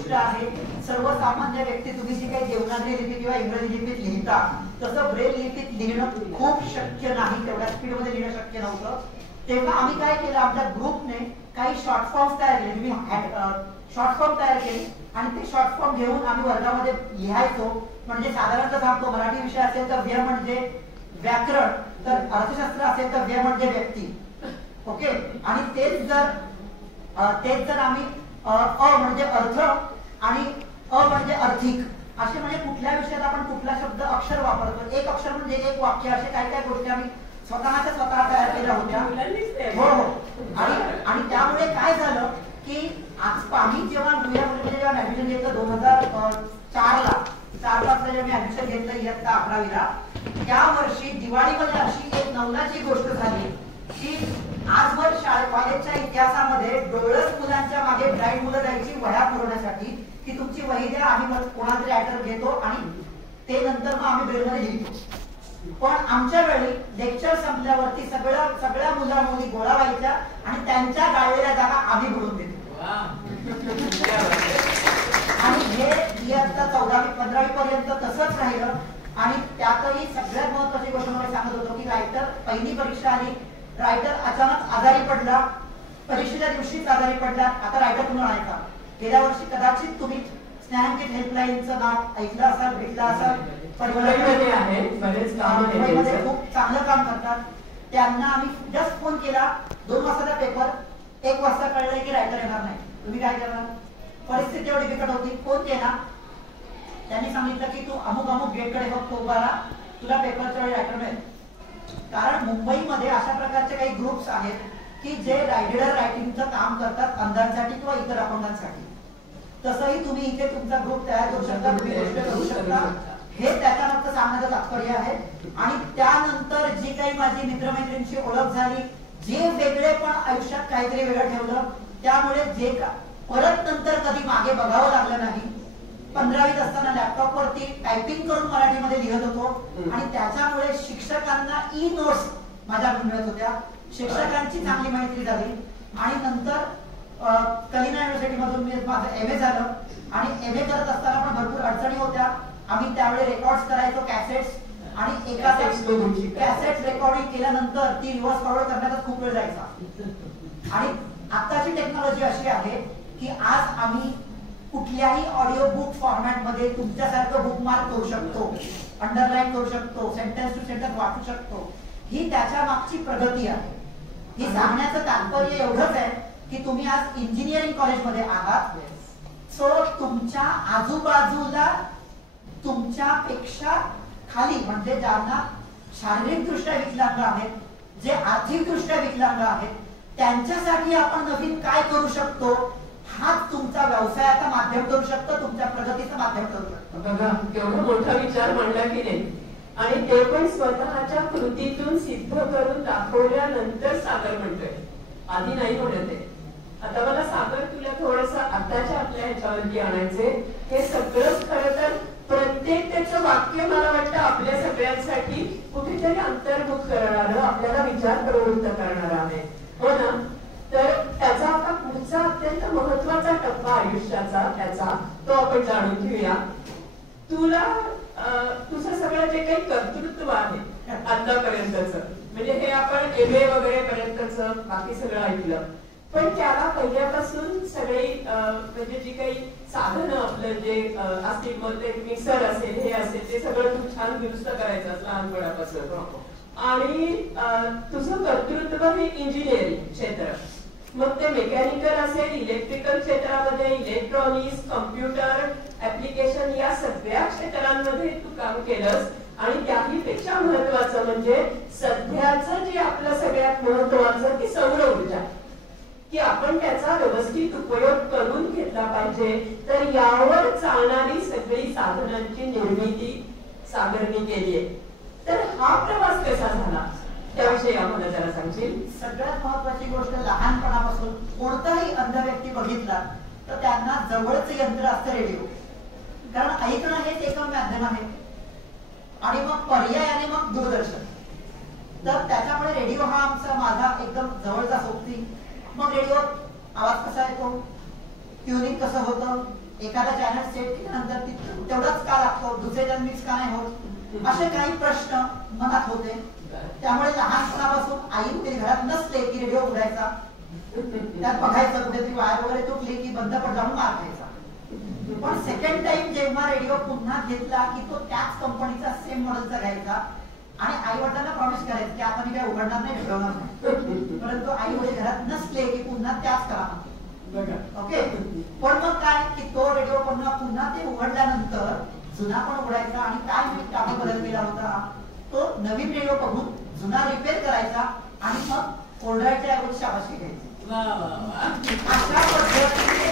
गोष्ट आहे, सर्वसामान्य व्यक्ती तुम्ही जी काही देवनागरी लिपी किंवा इंग्रजी लिपीत लिहिता तसं ब्रेल लिपीत लिहिणं खूप शक्य नाही, तेवढ्या स्पीड मध्ये लिहिणं शक्य नव्हतं. तेव्हा आम्ही काय केलं, आमच्या ग्रुपने काही शॉर्ट फॉर्म्स तयार केले. तुम्ही शॉर्ट फॉर्म तयार केले आणि ते शॉर्ट फॉर्म घेऊन आम्ही वर्गामध्ये लिहायचो. म्हणजे साधारणतः सांगतो, मराठी विषय असेल तर व्य म्हणजे व्याकरण, तर अर्थशास्त्र असेल तर व्य म्हणजे व्यक्ती. ओके, आणि तेच जर आम्ही अ म्हणजे अर्थ आणि अ म्हणजे अर्थिक असे, म्हणजे कुठल्या विषयात आपण कुठला शब्द अक्षर वापरतो, एक अक्षर म्हणजे एक वाक्य, असे काही काही गोष्टी आम्ही स्वतः तयार केल्या होत्या. हो. आणि त्यामुळे काय झालं की आज आम्ही जेव्हा ऍडमिशन घेतलं 2004 ला, 4 पासून जेव्हा मी ऍडमिशन घेतलं इयत्ता 11वीला, त्या वर्षी दिवाळीमध्ये अशी एक नवलाची गोष्ट झाली की आजवर कॉलेजच्या इतिहासामध्ये डोळस मुलांच्या मागे ब्राईट मुलं जायची वह्या पुरवण्यासाठी की तुमची वही द्या, आम्ही कोणातरी रायटर घेतो आणि ते नंतर मग आम्ही ब्रेलमध्ये लिहितो. पण आमच्या वेळी लेक्चर संपल्यावरती सगळ्या मुला मुली गोळा व्हायच्या आणि त्यांच्या गाळलेल्या जागा आम्ही भरून देतो. आणि हे इयत्ता 14वी 15वी पर्यंत तसंच राहिलं. आणि त्यातही सगळ्यात महत्वाची गोष्ट मला सांगत होतो की रायटर, पहिली परीक्षा आली, रायटर अचानक आजारी पडला, परीक्षेच्या दिवशीच आजारी पडला. आता रायटर तुम्हाला ऐका, गेल्या वर्षी कदाचित तुम्ही स्नेहांकित हेल्पलाईनचं नाव ऐकलं असाल, भेटलं असाल. खूप चांगलं काम करतात. त्यांना आम्ही जस्ट फोन केला, 2 वाजताचा पेपर, 1 वाजता कळलंय की रायटर येणार नाही. तुम्ही काय करणार? परिस्थिती एवढी बिकट होती. फोन केला, त्यांनी सांगितलं की तू अमुक गेटकडे फक्त उभा राहा, तुला पेपरच्या वेळी रायटर मिळेल. कारण मुंबईमध्ये अशा प्रकारचे काही ग्रुप्स आहेत की जे रीडर रायटिंगचं काम करतात अंधांसाठी किंवा इतर अपंगांसाठी. तसंही तुम्ही इथे तुमचा ग्रुप तयार करू शकता, तुम्ही गोष्ट करू शकता. हे त्याच्यानंतर सांगण्याचं तात्पर्य आहे. आणि त्यानंतर जी काही माझी मित्रमैत्रिणींची ओळख झाली, जे वेगळे पण आयुष्यात काहीतरी वेगळं ठेवलं, त्यामुळे जे परत नंतर कधी मागे बघावं लागलं नाही. 15वीत असताना लॅपटॉप वरती टायपिंग करून मराठीमध्ये लिहत होतो आणि त्याच्यामुळे शिक्षकांना ई नोट्स माझ्या मिळत होत्या. शिक्षकांची चांगली मैत्री झाली. आणि नंतर कलिना युनिव्हर्सिटी मधून माझं MA झालं. आणि MA करत असताना पण भरपूर अडचणी होत्या. आम्ही त्यावेळी रेकॉर्ड करायचो कॅसेट्स, आणि एका कॅसेट रेकॉर्डिंग केल्यानंतर ती रिव्हर्स फॉरवर्ड करण्याचा खूप वेळ जायचा. आणि आताची टेक्नॉलॉजी अशी आहे की आज आम्ही कुठल्याही ऑडिओ बुक फॉर्मॅट मध्ये तुमच्यासारखं बुकमार्क करू शकतो, अंडरलाईन करू शकतो, सेंटेन्स टू सेंटेन्स वाचू शकतो. ही त्याच्या मागची प्रगती आहे. ही सांगण्याचं तात्पर्य एवढंच आहे की तुम्ही आज इंजिनिअरिंग कॉलेजमध्ये आहात, सो तुमच्या आजूबाजूला तुमच्यापेक्षा खाली, म्हणजे ज्यांना शारीरिकदृष्ट्या विकलांग आहेत, जे आर्थिकदृष्ट्या विकलांग आहेत, त्यांच्यासाठी आपण नवीन काय करू शकतो, हाच तुमचा व्यवसायाचा माध्यम करू शकतो, तुमच्या प्रगतीचं माध्यम करू शकतो. बघा केवढा मोठा विचार मांडला की नाही. आणि ते पण स्वतःच्या कृतीतून सिद्ध करून दाखवल्यानंतर सागर म्हणतोय, आधी नाही म्हणत आहे. आता मला सागर तुला थोडस आताच्या आपल्या ह्याच्यावरती आणायचे. हे सगळंच खरं तर प्रत्येक त्याचं वाक्य मला वाटतं आपल्या सगळ्यांसाठी कुठेतरी अंतर्मुख करणारं, आपल्याला विचार प्रवृत्त करणारं आहे, हो ना. तर त्याचा आता पुढचा अत्यंत महत्वाचा टप्पा आयुष्याचा त्याचा तो आपण जाणून घेऊया. तुला तुझं सगळं जे काही कर्तृत्व आहे आतापर्यंतच, म्हणजे हे आपण MA वगैरे पर्यंतच बाकी सगळं ऐकलं, पण त्याला पहिल्यापासून सगळी म्हणजे जी काही साधनं आपलं जे असतील, मग ते मिक्सर असेल, हे असेल, ते सगळं तू छान दुरुस्त करायचं लहानपणापासून. आणि तुझं कर्तृत्व हे इंजिनिअरिंग क्षेत्र, मग ते मेकॅनिकल असेल, इलेक्ट्रिकल क्षेत्रामध्ये, इलेक्ट्रॉनिक्स, कम्प्युटर ऍप्लिकेशन, या सगळ्या क्षेत्रांमध्ये तू काम केलंस. आणि त्याही पेक्षा महत्वाचं म्हणजे सध्याचं जे आपलं सगळ्यात महत्वाचं की सौर ऊर्जा, की आपण त्याचा व्यवस्थित उपयोग करून घेतला पाहिजे. तर यावर चालणारी सगळी साधनांची निर्मिती सागरने केली आहे. तर हा प्रवास कसा झाला त्याविषयी आम्हाला जरा सांगशील? सगळ्यात महत्वाची गोष्ट, लहानपणापासून कोणताही अंध व्यक्ती बघितला तर त्यांना जवळचं यंत्र असतं रेडिओ. कारण ऐकणं हेच एकमेव माध्यम आहे. आणि मग पर्यायाने मग दूरदर्शन. तर त्याच्यामुळे रेडिओ हा माझा एकदम जवळचा सोबती. मग रेडिओ आवाज कसा येतो, ट्युनिंग कसं होतं, एखादा चॅनल सेट केल्यानंतर तेवढंच का लागतो, दुसरे चॅनल मिक्स का नाही होत, असे काही प्रश्न मनात होते. त्यामुळे लहानपणापासून आई वगैरे घरात नसले की रेडिओ उघडायचा, त्यात बघायचं कुठेतरी वायर वगैरे तुटली की बंद पड जाऊन मार खायचा. पण सेकंड टाइम जेव्हा रेडिओ पुन्हा घेतला की तो त्याच कंपनीचा सेम मॉडेलचा घ्यायचा आणि आई वडिलांना प्रॉमिस करायचं की आता मी काय उघडणार नाही, ठेवणार नाही. परंतु आई वडील घरात नसले की पुन्हा त्याच करा. ओके. पण मग काय की तो रेडिओ पुन्हा ते उघडल्यानंतर जुना पण उघडायचा आणि काय मी कामं बदल केला होता तो नवीन रेडिओ बघून जुना रिपेअर करायचा आणि मग ओल्डरच्या ऐवजी शाबासकी घ्यायची. अशा पद्धतीने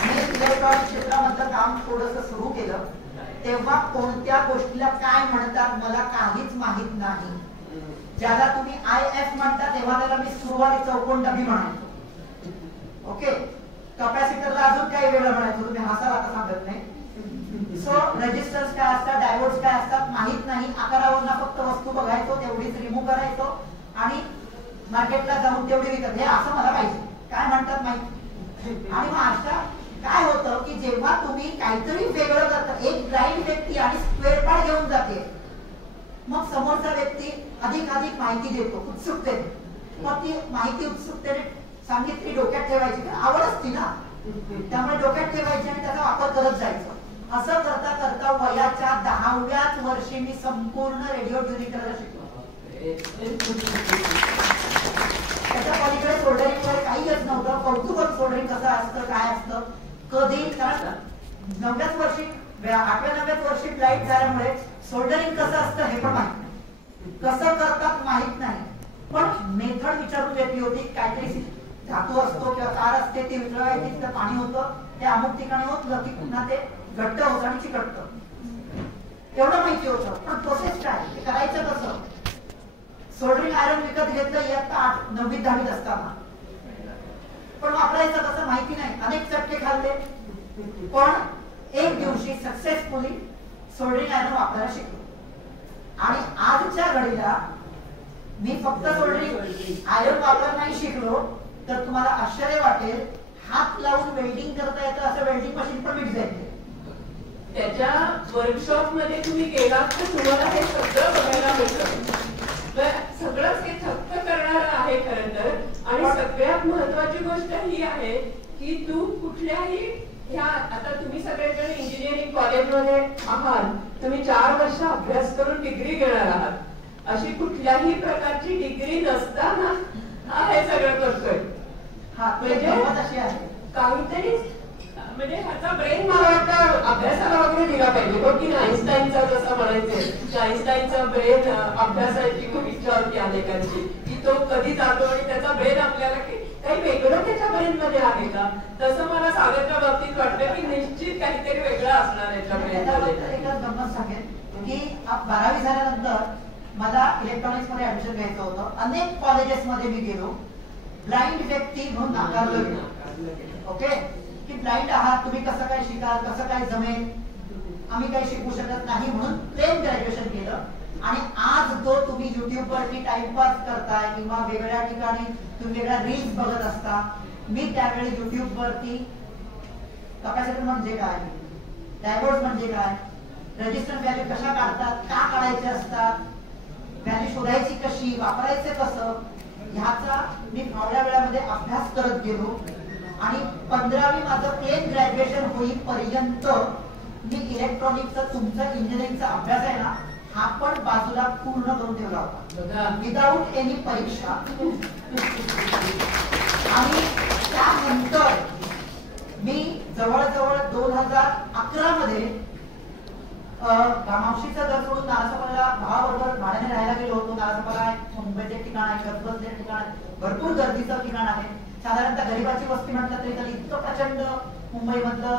मी इलेक्ट्रॉनिक क्षेत्रामधलं काम थोडंसं सुरू केलं. तेव्हा कोणत्या गोष्टीला काय म्हणतात मला काहीच माहित नाही. ज्याला तुम्ही IF म्हणता तेव्हा त्याला मी सुरुवाती चौकोन डबी म्हणायचो. ओके. कॅपॅसिटरला अजून काही वेगळं म्हणायचो, तुम्ही हसाल आता सांगत नाही. सो रेजिस्टन्स काय असतात, डायोड्स काय असतात माहित नाही. आकारावरनं फक्त वस्तू बघायचो, तेवढीच रिमूव्ह करायचो आणि मार्केटला जाऊन तेवढी विकत. हे असं मला पाहिजे, काय म्हणतात माहिती. आणि मग अशा काय होतं की जेव्हा तुम्ही काहीतरी वेगळं करता, एक ब्लाइंड व्यक्ती आणि स्क्वेअर पार्ट घेऊन जाते, मग समोरचा व्यक्ती अधिक माहिती देतो उत्सुकतेने. मग ती माहिती उत्सुकतेने सांगितली डोक्यात ठेवायची, कारण आवड असती ना, त्यामुळे डोक्यात ठेवायची आणि त्याचा वापर करत जायचं. असं करता करता वयाच्या 10व्याच वर्षी मी संपूर्ण रेडिओ ट्युनिंग करायला शिकलो. त्याच्या पलीकडे सोल्डरिंग वगैरे काहीच नव्हतं. कौतुक सोल्डरिंग कसं असतं, काय असतं कधी, कारण 9व्याच वर्षी 8व्या-9व्याच वर्षी फ्लाईट झाल्यामुळे सोल्डरिंग कसं असतं हे पण माहित नाही, कसं करतात माहित नाही. पण मेथड विचारून घेतली होती. काहीतरी धातू असतो किंवा तार असते ती वितळवायची, तिथं पाणी होतं, ते अमुक ठिकाणी होतं की पुन्हा ते घट्ट होतं आणि चिकटतं, एवढं माहिती होतं. पण प्रोसेस काय, ते करायचं कसं. सोल्डरिंग आयरन विकत घेतलं इयत्ता 8, 9वी 10वीत असताना, पण वापरायचं कसं माहिती नाही. अनेक चटके खाल्ले, पण एक दिवशी सक्सेसफुली सोल्डरिंग आयरन वापरायला शिकलो. आणि आजच्या घडीला मी फक्त सोल्डरिंग आयरन वापरायला नाही शिकलो तर तुम्हाला आश्चर्य वाटेल, हात लावून वेल्डिंग करता येतं असं वेल्डिंग मशीन पण मी डिझाईन केलं. त्याच्या वर्कशॉप मध्ये तुम्ही गेलात तर तुम्हाला हे सगळं बघायला मिळतं. सगळंच हे थक्क करणार आहे खरं तर. आणि सगळ्यात महत्वाची गोष्ट ही आहे की तू कुठल्याही ह्या, आता तुम्ही सगळेजण इंजिनिअरिंग कॉलेजमध्ये आहात, तुम्ही 4 वर्ष अभ्यास करून डिग्री घेणार आहात. अशी कुठल्याही प्रकारची डिग्री नसताना हे सगळं करतोय. म्हणजे काहीतरी म्हणजे ह्याचा ब्रेन मला वाटतं अभ्यासाला वगैरे दिला पाहिजे. तो की आईन्स्टाईनचा जसं म्हणायचे, आईन्स्टाईनचा ब्रेन अभ्यासाची खूप इच्छा होती अनेकांची की तो कधी जातो आणि त्याचा ब्रेन आपल्याला की काही वेगळं त्याच्या ब्रेन मध्ये आहे का, तसं मला सागरच्या बाबतीत वाटतं की निश्चित काहीतरी वेगळं असणार याच्या ब्रेन मध्ये. एक गंमत सांगेन की 12वी झाल्यानंतर मला इलेक्ट्रॉनिक्स मध्ये ऍडमिशन घ्यायचं होतं. अनेक कॉलेजेस मध्ये मी गेलो, ब्लाइंड व्यक्ती म्हणून नाकारलं गेलं. ओके, की ब्लाइंड आहात तुम्ही, कसं काय शिकाल, कसं काय जमेल, आम्ही काही शिकू शकत नाही म्हणून प्लेन ग्रॅज्युएशन केलं. आणि आज तो तुम्ही युट्यूब वरती टाइमपास करताय किंवा वेगळ्या ठिकाणी तुम्ही वेगळ्या रील्स बघत असता. मी त्यावेळी युट्यूब वरती कॅपॅसिटर म्हणजे काय, डायोड्स म्हणजे काय, रेजिस्टन्स व्हॅल्यू कशा काढतात, का काढायचे असतात, व्हॅल्यू शोधायची कशी, वापरायचं कसं, ह्याचा मी थोड्या वेळामध्ये अभ्यास करत गेलो. आणि 15वी माझं प्लेन ग्रॅज्युएशन होईपर्यंत मी इलेक्ट्रॉनिकचा तुमचा इंजिनिअरिंगचा अभ्यास आहे ना हा पण बाजूला पूर्ण करून ठेवला होता विदाऊट एनी परीक्षा. आणि त्यानंतर मी जवळजवळ 2011 मध्ये मावशीचं घर सोडून नारायणपाला भावाबरोबर भाड्याने राहायला गेलो होतो. नारायणपाला मुंबईचे ठिकाण आहे, कर्जतचे ठिकाण आहे, भरपूर गर्दीचं ठिकाण आहे. साधारणतः गरीबाची वस्ती म्हटलं तरी इतकं प्रचंड मुंबईमधलं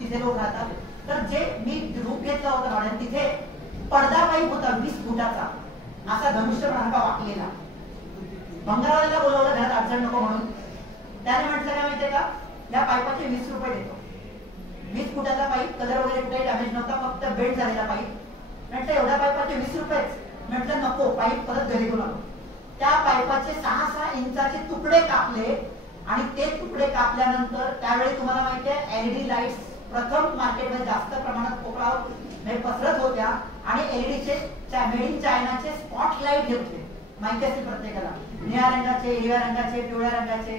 तिथे लोक राहतात. तर जे मी रूम घेतला होता भाड्याने, तिथे पडदा पाईप होता 20 फुटाचा, असा धनुष्य प्रणांका वाकलेला. भंगारवाल्याला बोलवलं घरात अडचण नको म्हणून. त्याने म्हटलं काय माहितीये का, या पाईपाचे 20 रुपये देतो. 20 फुटाचा पाईप, कलर वगैरे कुठेही डॅमेज नव्हता, फक्त बेल्ट झालेला पाईप. म्हटलं एवढ्या पाईपाचे 20 रुपयेच. म्हटलं नको, पाईप परत घरी घेऊन आलो. त्या पाईपाचे 6-6 इंचाचे तुकडे कापले आणि ते तुकडे कापल्यानंतर त्यावेळी तुम्हाला माहिती आहे एलईडी लाईट्स प्रथम मार्केटमध्ये जास्त प्रमाणात पोकळावर पसरत होत्या आणि एलईडीचे मेड इन चायनाचे स्पॉटलाईट होते, माहिती असतील प्रत्येकाला, निळ्या रंगाचे, हिरव्या रंगाचे, पिवळ्या रंगाचे,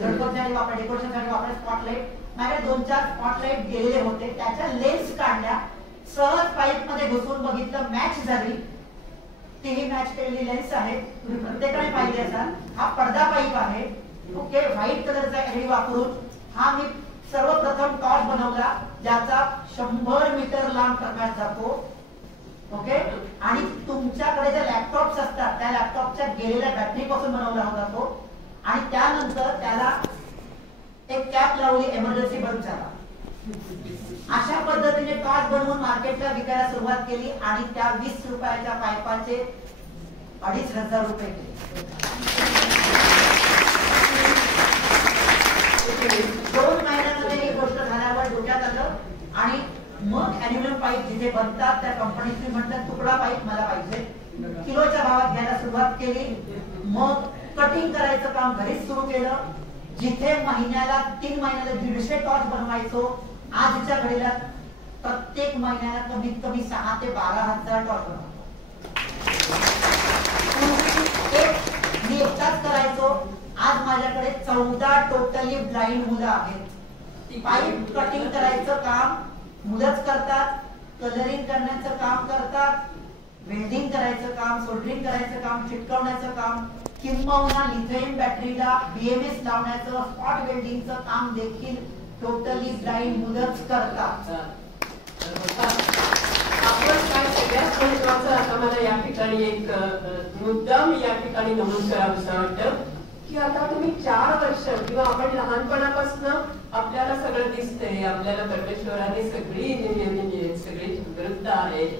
डेकोरेशनसाठी वापरे स्पॉटलाईट. माझ्याकडे 2-4 स्पॉटलाईट गेलेले होते, त्याच्या लेन्स काढल्या, सहज पाईप मध्ये घुसून बघितलं, मॅच झाली. टीव्ही मॅच केलेली लेन्स आहे, तुम्ही प्रत्येकाने पाहिली असाल. हा पडदा पाईप आहे, ओके, व्हाईट कलरचा एलईडी वापरून हा मी सर्वप्रथम टॉर्च बनवला, ज्याचा 100 मीटर लांब प्रकाश जातो. ओके, आणि तुमच्याकडे जे लॅपटॉप्स असतात त्या लॅपटॉपच्या गेलेल्या बॅटरी पासून बनवला होता तो. आणि त्यानंतर त्याला एक कॅप लावली एमर्जन्सी बल्बचा. अशा पद्धतीने टॉर्च बनवून मार्केटला विकायला सुरुवात केली आणि त्या 20 रुपयाच्या पाईपाचे 2,500 रुपये केले. 2 महिन्यामध्ये ही गोष्ट झाल्यावर डोक्यात आलं आणि मग ॲल्युमिनियम पाईप जिथे बनतात त्या कंपनीचे म्हणतात तुकडा पाईप मला पाहिजे, किलोच्या भावात घ्यायला सुरुवात केली. मग कटिंग करायचं काम घरीच सुरू केलं. जिथे महिन्याला 3 महिन्याला 150 टॉर्च बनवायचो, आजच्या घडीला प्रत्येक महिन्याला कमीत कमी 6 ते 12,000 टॉर्च बनवतो. मी एकटाच करायचो, आज माझ्याकडे 14 टोटली ब्लाइंड मुलं आहेत. पाईप कटिंग करायचं काम मुलंच करतात, कलरिंग करण्याचं काम करतात, वेल्डिंग करायचं काम, सोल्डरिंग करायचं काम, चिटकवण्याचं काम, किंबहुना लिथियम बॅटरीला बीएमएस लावण्याचं, स्पॉट वेल्डिंगचं काम देखील टोटली ब्लाइंड मुलंच करतात. आपण काय सगळ्यात महत्वाचं आता मला या ठिकाणी एक मुद्दाम या ठिकाणी नमूद करावंसं वाटतं की आता तुम्ही 4 वर्ष किंवा आपण लहानपणापासून आपल्याला सगळं दिसतंय, आपल्याला परमेश्वराने सगळी इंजिनिअरिंग आहेत, सगळी जागृत आहेत,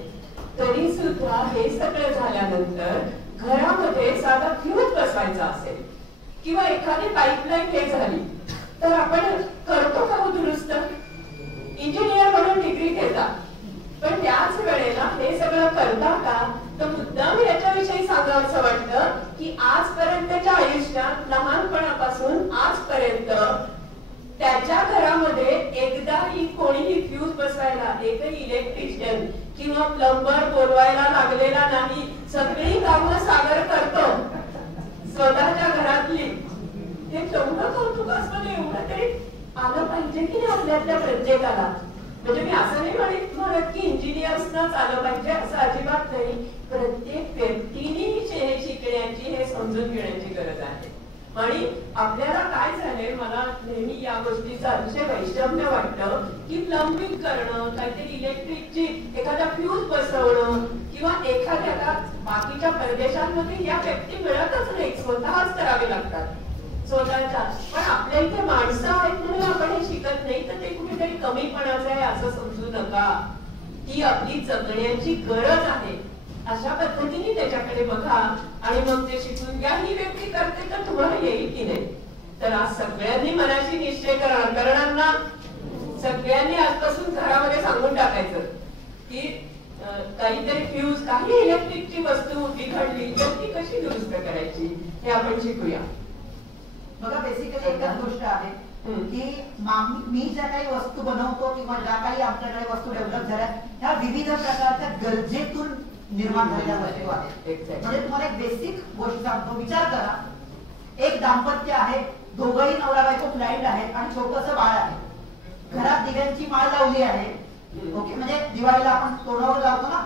तरी सुद्धा हे सगळं झाल्यानंतर घरामध्ये साधा फ्यूज बसवायचा असेल किंवा एखादी पाईपलाईन हे झाली तर आपण करतो का दुरुस्त? इंजिनियर म्हणून डिग्री घेतात, पण त्याच वेळेला हे सगळं करता का? तर मुद्दाम याच्याविषयी सांगावंसं वाटतं की आजपर्यंतच्या आयुष्यात लहानपणापासून आजपर्यंत त्याच्या घरामध्ये एकदाही कोणीही फ्यूज बसवायला, एकही इलेक्ट्रिशियन किंवा प्लंबर बोलवायला लागलेला नाही. सगळी कामं सागर करतो स्वतःच्या घरातली. हे तेवढं कौतुकास्पद एवढं तरी आलं पाहिजे की नाही आपल्यातल्या प्रत्येकाला. म्हणजे मी असं नाही म्हणत की इंजिनियर्सनाच आलं पाहिजे असं अजिबात नाही. प्रत्येक व्यक्तीने हे शिकण्याची, हे समजून घेण्याची गरज आहे. आणि आपल्याला काय झालंय, मला नेहमी या गोष्टीचं अतिशय वैषम्य वाटतं की प्लंबिंग करणं, काहीतरी इलेक्ट्रिकची एखादा फ्यूज बसवणं किंवा एखाद्याला बाकीच्या परदेशांमध्ये या व्यक्ती मिळतच नाही, स्वतःच करावे लागतात स्वतःच्या. पण आपल्या इथे माणसं आहेत म्हणून आपण हे शिकत नाही, तर ते कुठेतरी कमीपणाचं आहे असं समजू नका. ही आपली जगण्याची गरज आहे. अशा पद्धतीने त्याच्याकडे बघा आणि मग ते शिकून घ्या. ही व्यक्ती करते तर तुम्हाला येईल की नाही. तर आज सगळ्यांनी मनाशी निश्चय करणाऱ्यांना सगळ्यांनी आजपासून घरामध्ये सांगून टाकायचं की काहीतरी फ्यूज, काही इलेक्ट्रिकची वस्तू बिघडली तर ती कशी दुरुस्त करायची हे आपण शिकूया. बघा, बेसिकली एकच गोष्ट आहे की मी ज्या काही वस्तू बनवतो किंवा ज्या काही आमच्याकडे वस्तू डेव्हलप झाल्या ह्या विविध प्रकारच्या गरजेतून निर्माण झालेल्या वस्तू आहेत. म्हणजे तुम्हाला एक बेसिक गोष्ट सांगतो, विचार करा, एक दाम्पत्य आहे, दोघंही नवरा बायको ब्लाइंड आहेत आणि छोटंसं बाळ आहे. घरात दिव्यांची माळ लावली आहे, ओके, म्हणजे दिवाळीला आपण तोंडावर लावतो ना,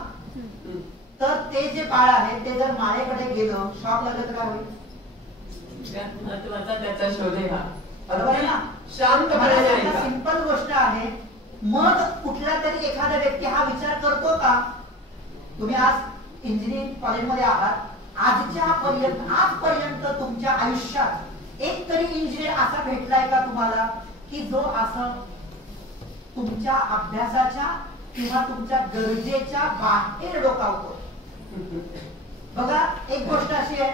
तर ते जे बाळ आहे ते जर माळेकडे गेलं, शॉक लागलं तर काय होईल? महत्वाचा त्याचा शोध आहे हा, बरोबर आहे ना? शांतपणे सिंपल गोष्ट आहे. मग कुठला तरी एखादा व्यक्ती हा विचार करतो का? तुम्ही आज इंजिनिअरिंग कॉलेजमध्ये आहात, आजपर्यंत तुमच्या आयुष्यात एक तरी इंजिनियर असा भेटलाय का तुम्हाला की जो असं तुमच्या अभ्यासाच्या किंवा तुमच्या गरजेच्या बाहेर डोकावतो? बघा, एक गोष्ट अशी आहे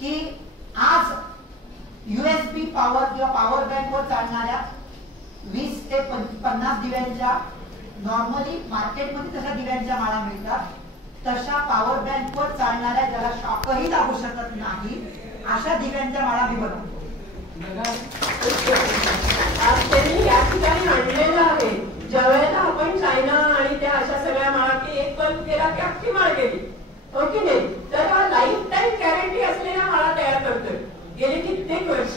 की आज USB पॉवर किंवा पॉवर बँक वर चालणाऱ्या 20 ते 50 दिव्यांच्या, नॉर्मली मार्केटमध्ये तशा दिव्यांच्या माळा मिळतात, तशा पॉवर बँक वर चालणाऱ्या, ज्याला शॉकही लागू शकत नाही, अशा दिव्यांच्या माळा मी बनवतो. आज त्यांनी या ठिकाणी आणलेलं आहे. ज्या वेळेला आपण चायना आणि त्या अशा सगळ्या माळा की एक बल्ब गेला की अख्खी माळ गेली, हो की नाही? तर हा लाईफ टाईम गॅरंटी असलेल्या माळा तयार करतोय गेली कित्येक वर्ष.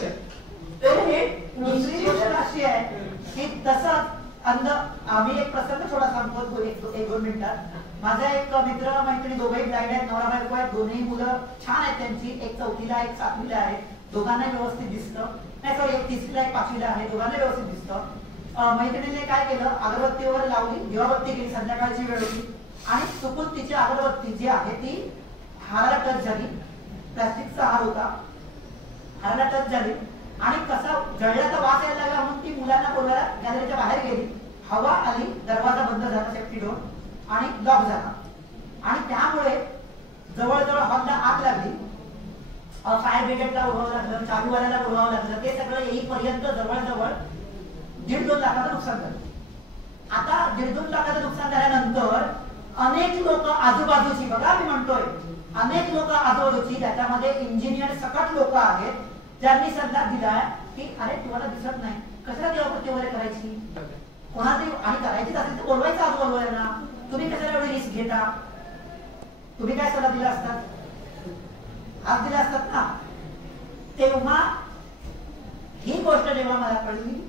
तर हे दुसरी गोष्ट अशी आहे की तसंच आम्ही एक प्रसंग थोडा सांगतो एक दोन मिनिटात. माझा एक मित्र मैत्रिणी दोघेही ब्लाइंड आहेत, नवरा बायको आहेत, दोन्ही मुलं छान आहेत त्यांची. एक 4वीला एक 7वीला आहे, दोघांना व्यवस्थित दिसतं. नाही सॉरी, एक 3रीला एक 5वीला आहे, दोघांना व्यवस्थित दिसतं. मैत्रिणीने काय केलं, अगरबत्तीवर लावली, दिवाबत्ती केली, संध्याकाळची वेळ होती आणि चुकून तिची अगरबत्ती जी आहे ती हाराला टच झाली. प्लास्टिकचा हार होता, हाराला टच झाली आणि कसा जळल्याचा वास यायला लागला म्हणून ती मुलांना बोलवायला गॅलरीच्या बाहेर गेली. हवा आली, दरवाजा बंद झाला, सेफ्टी डोर आणि लॉक झाला आणि त्यामुळे जवळजवळ हॉलला आग लागली. फायर ब्रिगेडला बोलवावं लागलं, चालूवाल्याला बोलवावं लागलं. ते सगळं येईपर्यंत जवळजवळ 1.5-2 लाखाचं नुकसान झालं. आता 1.5-2 लाखाचं नुकसान झाल्यानंतर अनेक लोक आजूबाजूची, बघा मी म्हणतोय अनेक लोक आजूबाजूची, त्याच्यामध्ये इंजिनियर सकट लोक आहेत ज्यांनी सल्ला दिलाय की अरे तुम्हाला दिसत नाही, कशाला देवापत्ती वगैरे करायची, कोणाला आणि करायचीच असेल तर बोलवायचं आजूबाजूला, तुम्ही कशाला एवढी रिस्क घेता? तुम्ही काय सल्ला दिला असतात? हात दिला असतात ना. तेव्हा ही गोष्ट जेव्हा मला कळली,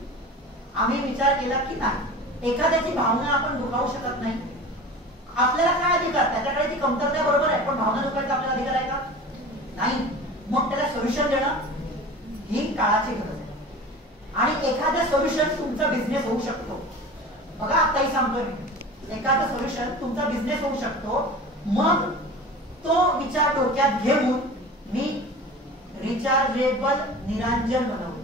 आम्ही विचार केला की नाही, एखाद्याची भावना आपण दुखावू शकत नाही. आपल्याला काय अधिकार, त्याच्याकडे ती कमतरता बरोबर आहे, पण भावना दुखायचा आपल्याला अधिकार आहे का? नाही. मग त्याला सोल्युशन देणं ही काळाची गरज आहे. आणि एखादा सोल्युशन तुमचा बिझनेस होऊ शकतो. बघा आताही सांगतोय मी, एखादा सोल्युशन तुमचा बिझनेस होऊ शकतो. मग तो विचार डोक्यात घेऊन मी रिचार्जेबल निरांजन बनवलं.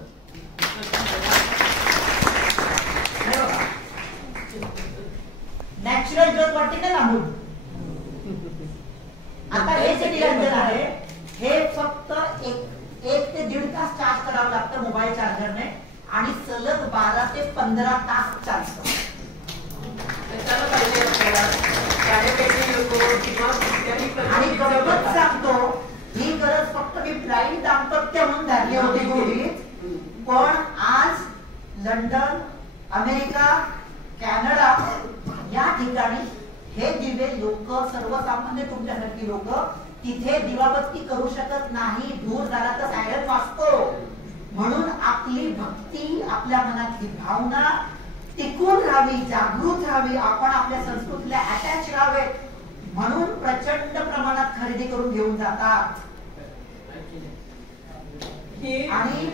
नॅचरल ज्योत वाटते ना लांबून. आता हे जे निरंजन आहे हे फक्त एक ते 1.5 तास चार्ज करावं लागतं मोबाईल चार्जरने आणि सलग 12 ते 15 तास चालतं. आणि गरज सांगतो, ही गरज फक्त मी ब्लाइंड दाम्पत्य म्हणून धरली होती गृहीत, पण आज लंडन, अमेरिका, कॅनडा या ठिकाणी हे दिवे लोक, सर्वसामान्य तुमच्यासारखी लोक तिथे दिवाबत्ती करू शकत नाही. दूर झाला तर सायरन वाजतो. म्हणून आपली भक्ती, आपल्या मनातली भावना टिकून राहावी, जागृत राहावी, आपण आपल्या संस्कृतीला अटॅच राहावे म्हणून प्रचंड प्रमाणात खरेदी करून घेऊन जातात. आणि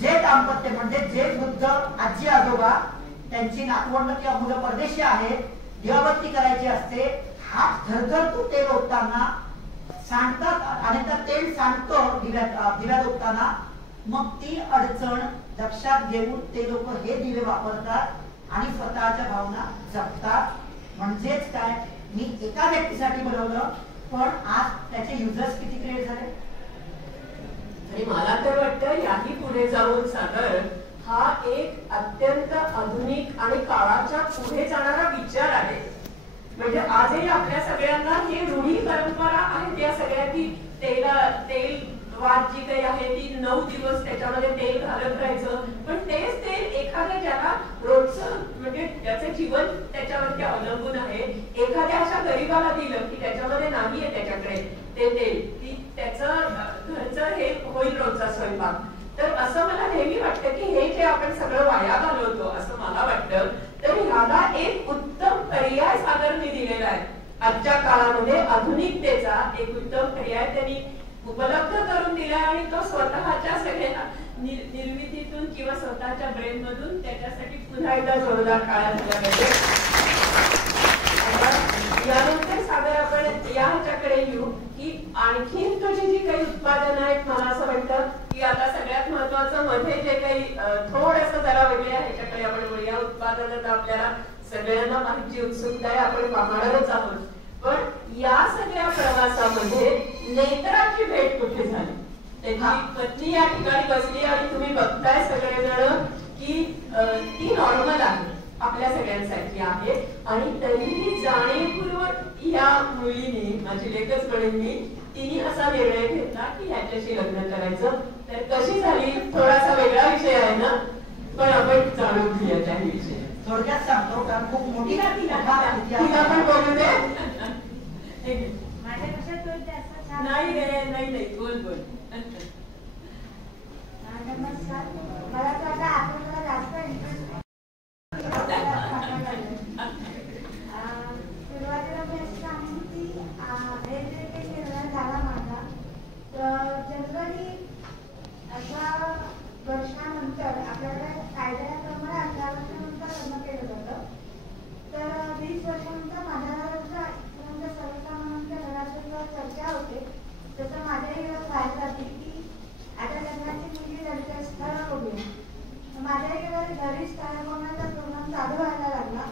जे दाम्पत्य म्हणजे जे वृद्ध आजी आजोबा, त्यांची नातवंड किंवा मुलं परदेशी आहेत, दिवाबत्ती करायची असते, हात थरथरतो तेल ओतताना, सांडतात आणि त्या तेल सांडतो दिव्यात ओतताना. मग ती अडचण लक्षात घेऊन ते लोक हे दिवे वापरतात आणि स्वतःच्या भावना जपतात. म्हणजेच काय, मी एका व्यक्तीसाठी बनवलं, पण आज त्याचे युजर्स किती क्रिएट झाले. आणि मला तर वाटतं याही पुढे जाऊन सागर हा एक अत्यंत आधुनिक आणि काळाच्या पुढे जाणारा विचार आहे. म्हणजे आजही आपल्या सगळ्यांना ही रूढी परंपरा आहे त्या सगळ्या की तेल वाद जी काही आहे ती 9 दिवस त्याच्यामध्ये तेल घालत राहायचं. पण तेच तेल एखाद्या ज्याला रोजचं म्हणजे त्याचं जीवन त्याच्यावरती अवलंबून आहे, एखाद्या अशा गरीबाला दिलं की त्याच्यामध्ये नाहीये त्याच्याकडे ते तेल, की त्याचं घरचं हे होईल रोजचा स्वयंपाक. तर असं मला नेहमी वाटतं की हे जे आपण सगळं वाया घालवतो असं मला वाटतं, तर ह्याला एक उत्तम पर्याय सागरने दिलेला आहे. आजच्या काळामध्ये आधुनिकतेचा एक उत्तम पर्याय त्यांनी उपलब्ध करून दिला आणि तो स्वतःच्या सगळ्या निर्मितीतून किंवा स्वतःच्या ब्रेन मधून त्याच्यासाठी पुन्हा एकदा जोरदार काळा झाला पाहिजे. यानंतर सागर आपण याच्याकडे येऊ की आणखीन तुझी जी काही उत्पादनं आहेत, मला असं वाटतं की आता सगळ्यात महत्वाचं मध्ये जे काही थोडंसं जरा वेगळे आहे ह्याच्याकडे आपण बोलूया. उत्पादनात आपल्याला सगळ्यांना माहिती उत्सुकता आहे, आपण पाहणारच आहोत. पण या सगळ्या प्रवासामध्ये नेत्राची भेट कुठे झाली? त्याची पत्नी या ठिकाणी बसली आणि तुम्ही बघताय सगळेजण की ती नॉर्मल आहे, आपल्या सगळ्यांसाठी आहे. आणि तरीही जाणीवपूर्वक या मुलीने, माझी लेखच म्हणेन मी, तिने असा निर्णय घेतला की ह्याच्याशी लग्न करायचं. तर कशी झाली थोडासा वेगळा विषय आहे ना, पण आपण जाणून घेऊया त्या विषयी. थोडक्यात सांगतो कारण खूप मोठी तिला पण बोलू दे. नाही नाही बोल बोल. नमस्कार. मला तर आता आपल्याला जास्त इंटरेस्ट सुरुवातीला मी असं सांगेन की हे जे काही निर्णय झाला माझा, जनरली 18 वर्षानंतर आपल्याकडे कायद्याप्रमाणे 18 वर्षानंतर लग्न केलं जातं. तर 20 वर्षानंतर माझ्या सर्वसामान्यांच्या घरात चर्चा होते, तसं माझ्याही व्हायला जाते की आता लग्नाची मुलगी झाली स्थळ बघूया. माझ्याही घरी स्थळ बघण्याचा प्रोग्राम चालू व्हायला लागला.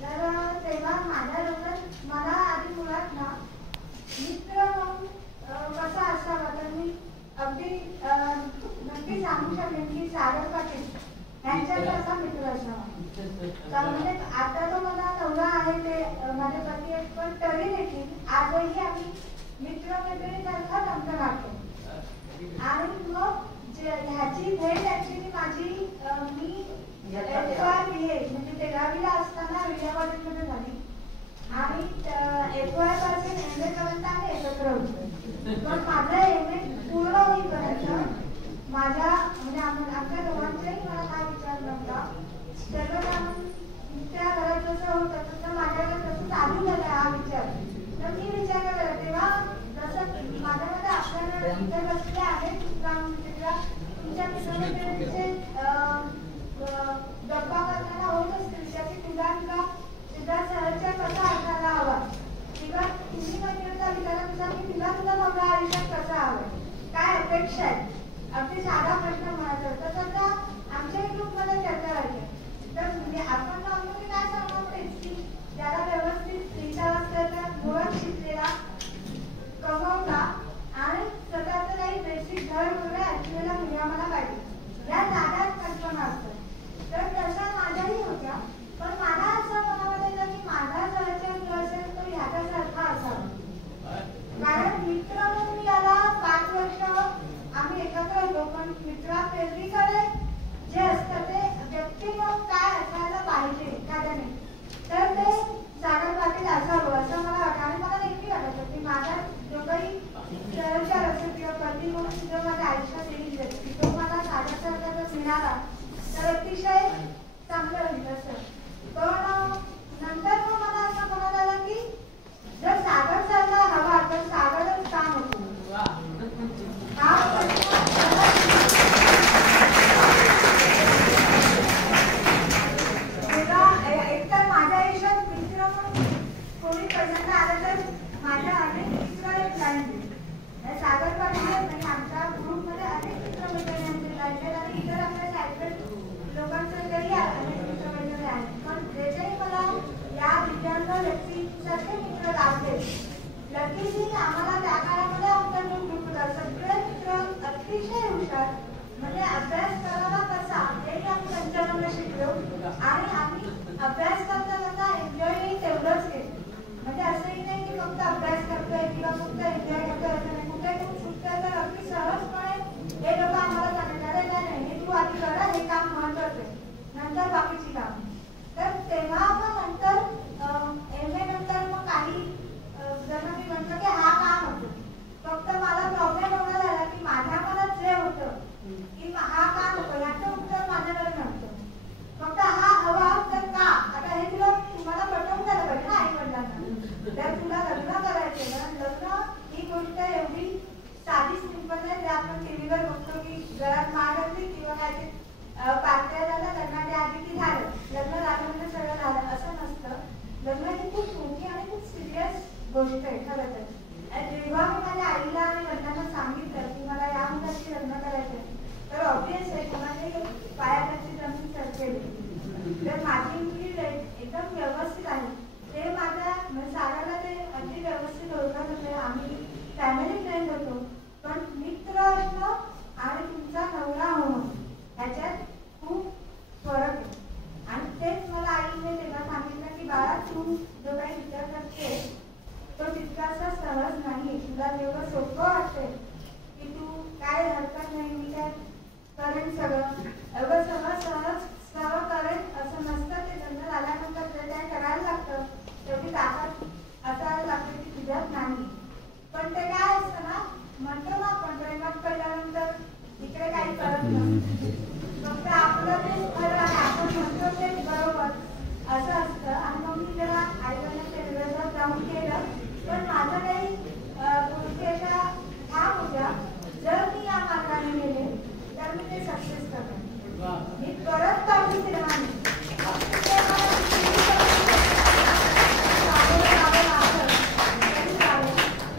तर तेव्हा माझ्या डोक्यात मला आधी मुळात ना मित्र कसा असावा, तर मी अगदी नक्की सांगू शकेन की सागर पाटील यांच्यात कसा मित्र असावा. म्हणजे आता जो मला नवरा आहे ते माझे पती आहेत, पण तरी देखील आजही आम्ही मित्रमैत्रिणीसारखाच आमचं वाटतो. आणि मग ह्याची भेट ऍक्च्युली माझी मी FY म्हणजे 13वीला असताना विद्या कॉलेजमध्ये झाली आणि FY पासून MA पर्यंत आम्ही एकत्र होतो. पण माझं MA पूर्ण होईपर्यंत माझ्या म्हणजे आमच्या दोघांचाही मला काय विचार नव्हता. सर्वसाधारण त्या घरात जसं होतं तसं माझ्याकडे तसं चालू झालं हा विचार. तर मी विचार केला तेव्हा जसं माझ्यामध्ये आपल्याला इतर बसले आहेत तुमच्या मित्रमैत्रिणींचे गप्पा करताना होत असतील त्याची तुला सहजच्या कसा असायला हवा किंवा तुम्ही मैत्रिणीला विचारायचा की तुला नवरा आयुष्यात कसा हवा, काय अपेक्षा आहेत. अगदी साधा प्रश्न म्हणायचा तर त्याचा आमच्याही ग्रुपमध्ये चर्चा व्हायची. तर म्हणजे आपण नॉर्मली काय सांगणार तेच की ज्याला व्यवस्थित 3 वाजता मुळात शिकलेला कमवता आणि स्वतःचं काही बेसिक घर वगैरे असलेला मुलगा मला पाहिजे या साध्याच कल्पना असतात. तर तशा माझ्याही होत्या, पण मला असं मनामध्ये येतं की माझा जवळचा मुलगा असेल तो ह्याच्यासारखा असावा. कारण मित्र म्हणून याला 5 वर्ष आम्ही एकत्र होतो, पण मित्रापेक्षीकडे जे असतं ते व्यक्ती म्हणून काय असायला पाहिजे एखाद्याने तर ते सागर पाटील असावं असं मला वाटतं. आणि मला नेहमी वाटायचं की माझा जो काही शहरच्या रस्ते किंवा पती म्हणून जो माझ्या आयुष्यात येईल व्यक्ती तो मला सागरसारखा जर मिळाला तर अतिशय चांगलं होईल असं. पण नंतर मग मला असं म्हणायला आलं की जर सागर सारखा हवा तर सागरच का नको. हा एकतर माझ्या आयुष्यात मित्र म्हणून कोणी पहिल्यांदा आलं तर माझ्या अनेक मित्र एक लाईन सागर पाटील म्हणजे आमच्या ग्रुपमध्ये अनेक मित्रमैत्रिणी लागले आणि इतर आपल्या सायकल लोकांकडे अनेक मित्रमैत्रिणी आहेत. पण जे काही मला या दिव्यांग व्यक्तीसारखे मित्र लागले लकीली आम्हाला त्या काळामध्ये आमचा जो ग्रुप होता सगळे मित्र अतिशय हुशार म्हणजे अभ्यास करावा कसा हेही आम्ही त्यांच्याकडून शिकलो आणि आम्ही अभ्यास करता एन्जॉयही तेवढंच केलं. म्हणजे असंही नाही की फक्त अभ्यास करतोय किंवा फक्त एन्जॉय करतोय असं नाही. कुठे खूप सुटतंय तर अगदी सहजपणे हे लोक आम्हाला सांगतात नाही हे तू आधी करा हे काम महत्वाचं आहे नंतर बाकीची काम. तर तेव्हा मग नंतर MA नंतर मग काही जण मी म्हटलं की हा काम होतो. फक्त मला प्रॉब्लेम एवढा झाला की माझ्या मनात जे होतं की हा का नको याचं उत्तर माझ्याकडे नव्हतं. फक्त हा हवा तर का आता हे तुम्हाला पटवून झालं पाहिजे ना आई वडिलांना. तर तुला लग्न करायचे ना लग्न ही गोष्ट एवढी साधी सिंपल आहे. जे आपण टीव्हीवर बघतो की घरात माग असली किंवा काय ते पार्ट्या झाल्या लग्नाच्या आधी की झालं लग्न झालं म्हणजे सगळं झालं असं नसतं. लग्न ही खूप मोठी आणि खूप सिरियस गोष्ट आहे खरं तर. जेव्हा मी माझ्या आईला आणि वडिलांना सांगितलं की मला या मुलाशी लग्न करायचं तर ऑब्विस आहे कोणाची पायाखालची जमीन सरकेल. तर माझी मुलगी एकदम व्यवस्थित आहे ते माझ्या सागरला ते अगदी व्यवस्थित ओळखत होते. आम्ही फॅमिली फ्रेंड होतो. पण मित्र असणं आणि तुमचा नवरा होणं ह्याच्यात खूप फरक आहे. आणि तेच मला आईने तेव्हा सांगितलं की बाळा तू जो काही विचार करते तो तितकासा सहज नाही. तुला जेवढं सोपं वाटतंय की तू काय हरकत नाही मी करेन सगळं, एवढं सगळं सहज सर्व करेन असं नसतं. ते लग्न झाल्यानंतर जे काय करायला लागतं तेवढी ताकद असायला लागते की तुझ्यात नाही. पण ते काय असतं ना, म्हणतो ना आपण प्रेमात पडल्यानंतर इकडे काही करत नसतं, फक्त आपलं ते खरं आहे, आपण म्हणतो ते बरोबर असं असतं. आणि मग मी जेव्हा आईवडिलांच्या विरोधात जाऊन केलं, पण माझं काही गोष्टी अशा ठाम होत्या, जर मी या मार्गाने गेले तर मी ते सक्सेस करेन. मी परत काढून फिरणार नाही.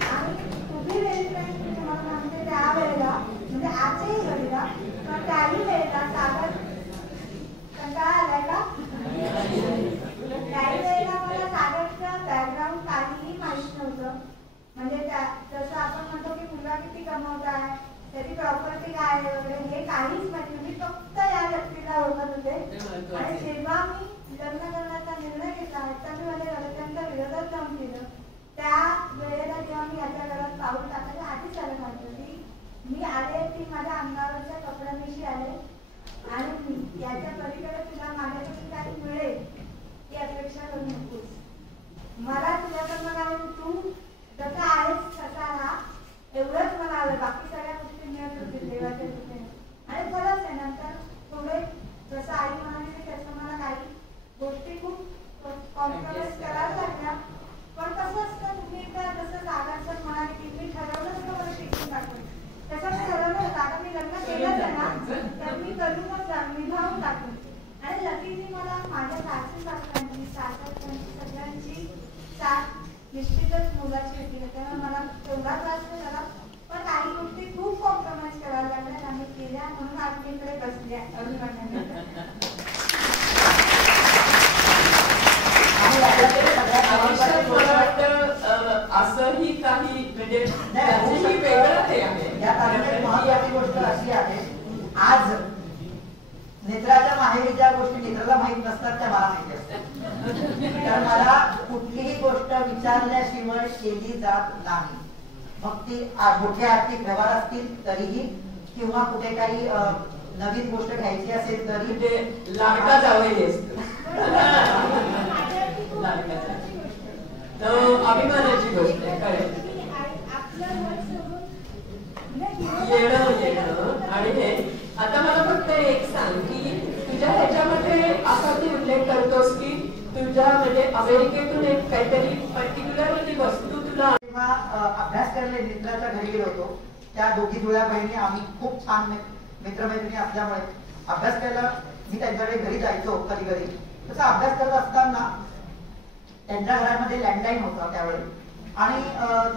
आणि तुम्ही वेळी तुम्हाला सांगते त्यावेळेला म्हणजे आजही घडीला पण त्याही वेळेला सागर कंटाळा आलाय का? त्याही वेळेला मला सागरचं बॅकग्राऊंड काहीही माहित नव्हतं. म्हणजे जसं आपण म्हणतो की मुलगा किती कमवत आहे, त्याची प्रॉपर्टी काय आहे वगैरे हे काहीच माहिती नाही. मी फक्त या व्यक्तीला ओळखत होते. आणि जेव्हा मी लग्न करण्याचा निर्णय घेतला तर मी माझ्या घरच्यांच्या विरोधात जाऊन केलं. त्या वेळेला जेव्हा मी याच्या घरात पाऊल टाकायला आधीच आलं वाटतं की मी आले ती माझ्या अंगावरच्या कपड्यांविषयी आले आणि मी याच्या पलीकडे तुला माझ्याकडून काही मिळेल ही अपेक्षा करू नकोस. मला तुझ्याकडनं काय तू जसा आहेस तसा राहा एवढंच मला आलं. बाकी सगळ्या गोष्टी मिळत होतील देवाच्या कृपेने. आणि खरंच आहे नंतर पुढे जसं आई म्हणाली त्याचं मला काही गोष्टी खूप कॉम्प्रोमाइज करायला लागल्या. पण कसं असतं तुम्ही एकदा जसं सागर म्हणाले की मी ठरवलंच का मला शिकून टाकून तसं मी ठरवलं होतं. आता मी लग्न केलं ना तर मी करूनच निभावून टाकून. आणि लकीली मला माझ्या सासू-सासऱ्यांची सासऱ्यांची सगळ्यांची साथ निश्चितच मुलाची होती. त्यामुळे मला तेवढा त्रास नाही झाला. पण काही गोष्टी खूप कॉम्प्रोमाइज करायला लागल्या आम्ही केल्या म्हणून आपल्याकडे बसल्या असंही काही म्हणजे वेगळं हे आहे. या कारणाची महत्वाची गोष्ट अशी आहे, आज नेत्राच्या माहेरी ज्या गोष्टी नेत्राला माहित नसतात त्या मला माहिती असतात. तर मला कुठलीही गोष्ट विचारल्याशिवाय केली जात नाही. मग ती मोठे आर्थिक व्यवहार असतील तरीही किंवा कुठे काही नवीन गोष्ट घ्यायची असेल तरी म्हणजे लाडका जावई असतो. अभिमानाची गोष्ट आहे. येणं आणि हे आता मला फक्त एक सांग की तुझ्या ह्याच्यामध्ये असा तू उल्लेख करतोस की तुझ्या म्हणजे अमेरिकेतून एक काहीतरी पर्टिक्युलर वस्तू तुला अभ्यास करायला मित्राच्या घरी गेलो होतो. त्या दोघी जुळ्या बहिणी आम्ही खूप छान मित्रमैत्रिणी असल्यामुळे अभ्यास करायला मी त्यांच्याकडे घरी जायचो कधी कधी. तसा अभ्यास करत असताना त्यांच्या घरामध्ये लँडलाईन होता त्यावेळी. आणि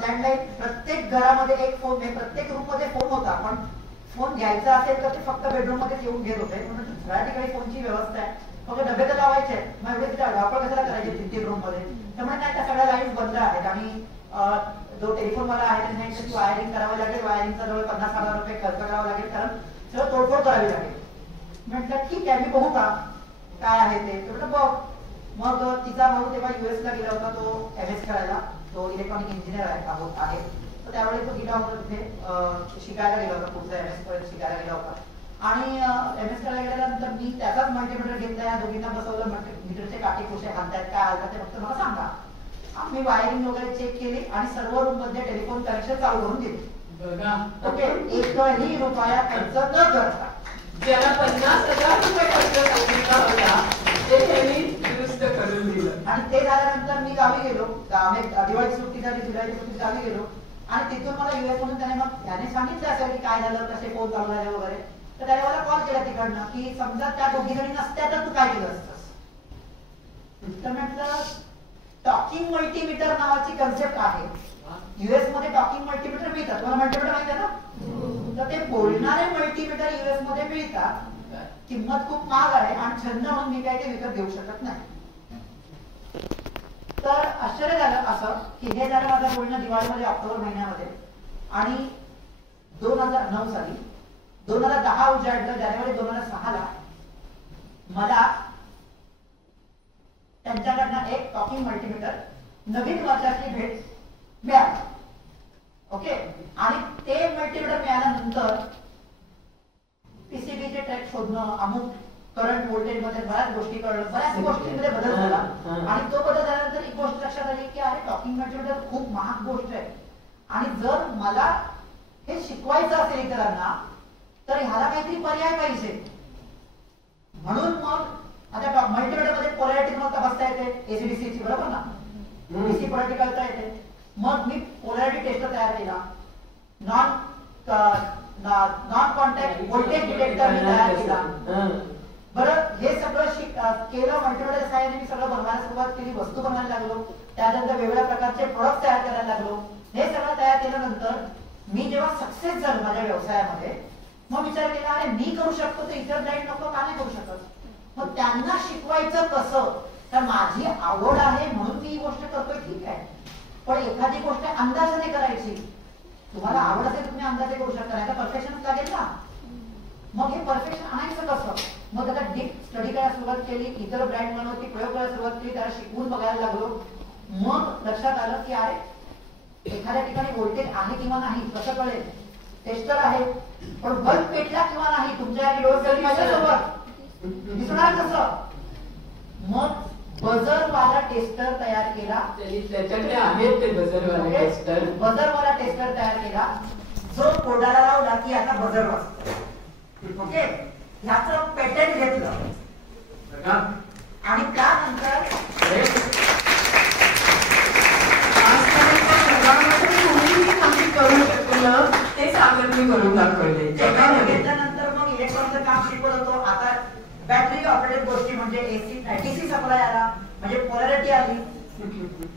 लँडलाईन प्रत्येक घरामध्ये एक फोन प्रत्येक रूम मध्ये फोन होता. पण फोन घ्यायचा असेल तर ते फक्त बेडरूम मध्येच येऊन घेत होते. म्हणून सगळ्या ठिकाणी फोनची व्यवस्था आहे. फक्त डबे तर लावायचे मग एवढे आपण कशाला करायचे 3-3 रूम मध्ये. त्यामुळे काय त्या सगळ्या लाईन्स बंद आहेत. आणि जो टेलिफोन वाला आहे त्यांना त्याची वायरिंग करावी लागेल. वायरिंगचा जवळ 50,000 रुपये खर्च करावा लागेल कारण सगळं तोडफोड करावी लागेल. म्हटलं ठीक आहे मी बघू का काय आहे ते. म्हटलं बघ. मग तिचा भाऊ तेव्हा US ला गेला होता तो MS करायला. तो इलेक्ट्रॉनिक इंजिनियर आहे. तर त्यावेळी तो गेला होता तिथे शिकायला गेला होता. पुढचा MS पर्यंत शिकायला गेला होता. आणि MS करायला गेल्यानंतर मी त्याचाच मल्टीमीटर घेतला. या दोघींना बसवलं. मीटरचे काटे कुठे हालतात काय हालतात ते फक्त मला सांगा. आम्ही वायरिंग वगैरे चेक केली आणि सर्व रूम मध्ये टेलिफोन कनेक्शन चालू करून दिले. ओके एकही रुपया खर्च न करता ज्याला 50,000 रुपये खर्च सांगितला होता ते त्यांनी दुरुस्त करून दिलं. आणि ते झाल्यानंतर मी गावी गेलो. दिवाळी सुट्टी झाली जुलैची सुट्टी गावी गेलो. आणि तिथून मला US मधून त्याने सांगितलं असेल की काय झालं कसे फोन चालू झाले वगैरे. तर त्याने मला कॉल केला तिकडनं की समजा त्या दोघी जणी नसत्या तर तू काय केलं असतंस. तर म्हटलं टॉकिंग मल्टीमीटर नावाची कन्सेप्ट आहे. US मध्ये टॉकिंग मल्टीमीटर मिळतात. तुम्हाला मल्टीमीटर माहिती आहे ना. तर ते बोलणारे मल्टीमीटर US मध्ये मिळतात. किंमत खूप महाग आहे आणि छंद म्हणून मी काय ते विकत घेऊ शकत नाही. तर आश्चर्य झालं असं की हे झालं माझं बोलणं दिवाळीमध्ये ऑक्टोबर महिन्यामध्ये. आणि 2009 साली 2010 उजाडलं जानेवारी 2006 ला मला त्यांच्याकडनं एक टॉकिंग मल्टीमीटर नवीन वर्षाची भेट मिळाली. ओके आणि ते मल्टीमीटर मिळाल्यानंतर PCB एसीचे ट्रॅक शोधणं, अमुक करंट व्होल्टेज मध्ये बऱ्याच गोष्टी कळलं, बऱ्याच गोष्टींमध्ये बदल झाला. आणि तो बदल झाल्यानंतर एक गोष्ट लक्षात आली की अरे टॉकिंग मल्टीमीटर खूप महाग गोष्ट आहे आणि जर मला हे शिकवायचं असेल इतरांना तर ह्याला काहीतरी पर्याय पाहिजे. म्हणून मग आता मल्टीमीटर मध्ये पोलॅरिटी मला तपासता येते एसीडीसी ची, बरोबर ना, डीसी पोलॅरिटी कळता येते. मग मी पोलॅरिटी टेस्टर तयार केला, नॉन कॉन्टॅक्ट व्होल्टेज डिटेक्टर मी तयार केला. बरं, हे सगळं केलं मल्टीमीटर साहाय्याने मी सगळं बनवायला सुरुवात केली, वस्तू बनवायला लागलो, त्यानंतर वेगवेगळ्या प्रकारचे प्रोडक्ट तयार करायला लागलो. हे सगळं तयार केल्यानंतर मी जेव्हा सक्सेस झालो माझ्या व्यवसायामध्ये मग विचार केला अरे मी करू शकतो तर इतर ब्लाइंड लोक का नाही करू शकत. मग त्यांना शिकवायचं कसं, तर माझी आवड आहे म्हणून मी ही गोष्ट करतोय, ठीक आहे, पण एखादी गोष्ट अंदाजाने करायची. तुम्हाला आवड असेल तुम्ही अंदाजे करू शकता, नाही तर परफेक्शन लागेल ना. मग हे परफेक्शन आणायचं कसं, मग आता डीप स्टडी करायला सुरुवात केली, इतर ब्रँड बनवती प्रयोग करायला सुरुवात केली, त्याला शिकवून बघायला लागलो. मग लक्षात आलं की अरे एखाद्या ठिकाणी व्होल्टेज आहे किंवा नाही कसं कळेल, टेस्टर आहे पण बल्ब पेटला किंवा नाही तुमच्या माझ्यासोबत दिसणार कसं. मग बझरवाला टेस्टर तयार केला, त्याच्याकडे आहेत ते बझरवाला टेस्टर, बझरवाला टेस्टर तयार केला जो कोडाला लावला की आता बझर वाजतो. ओके, ह्याचं पेटंट घेतलं आणि त्यानंतर करू शकतो ते सागरने करून दाखवले. घेतल्यानंतर मग इलेक्ट्रॉनचं काम शिकवत होतो. आता बॅटरी ऑपरेटेड गोष्टी म्हणजे एसी डीसी सप्लाय आला, म्हणजे पोलॅरिटी आली.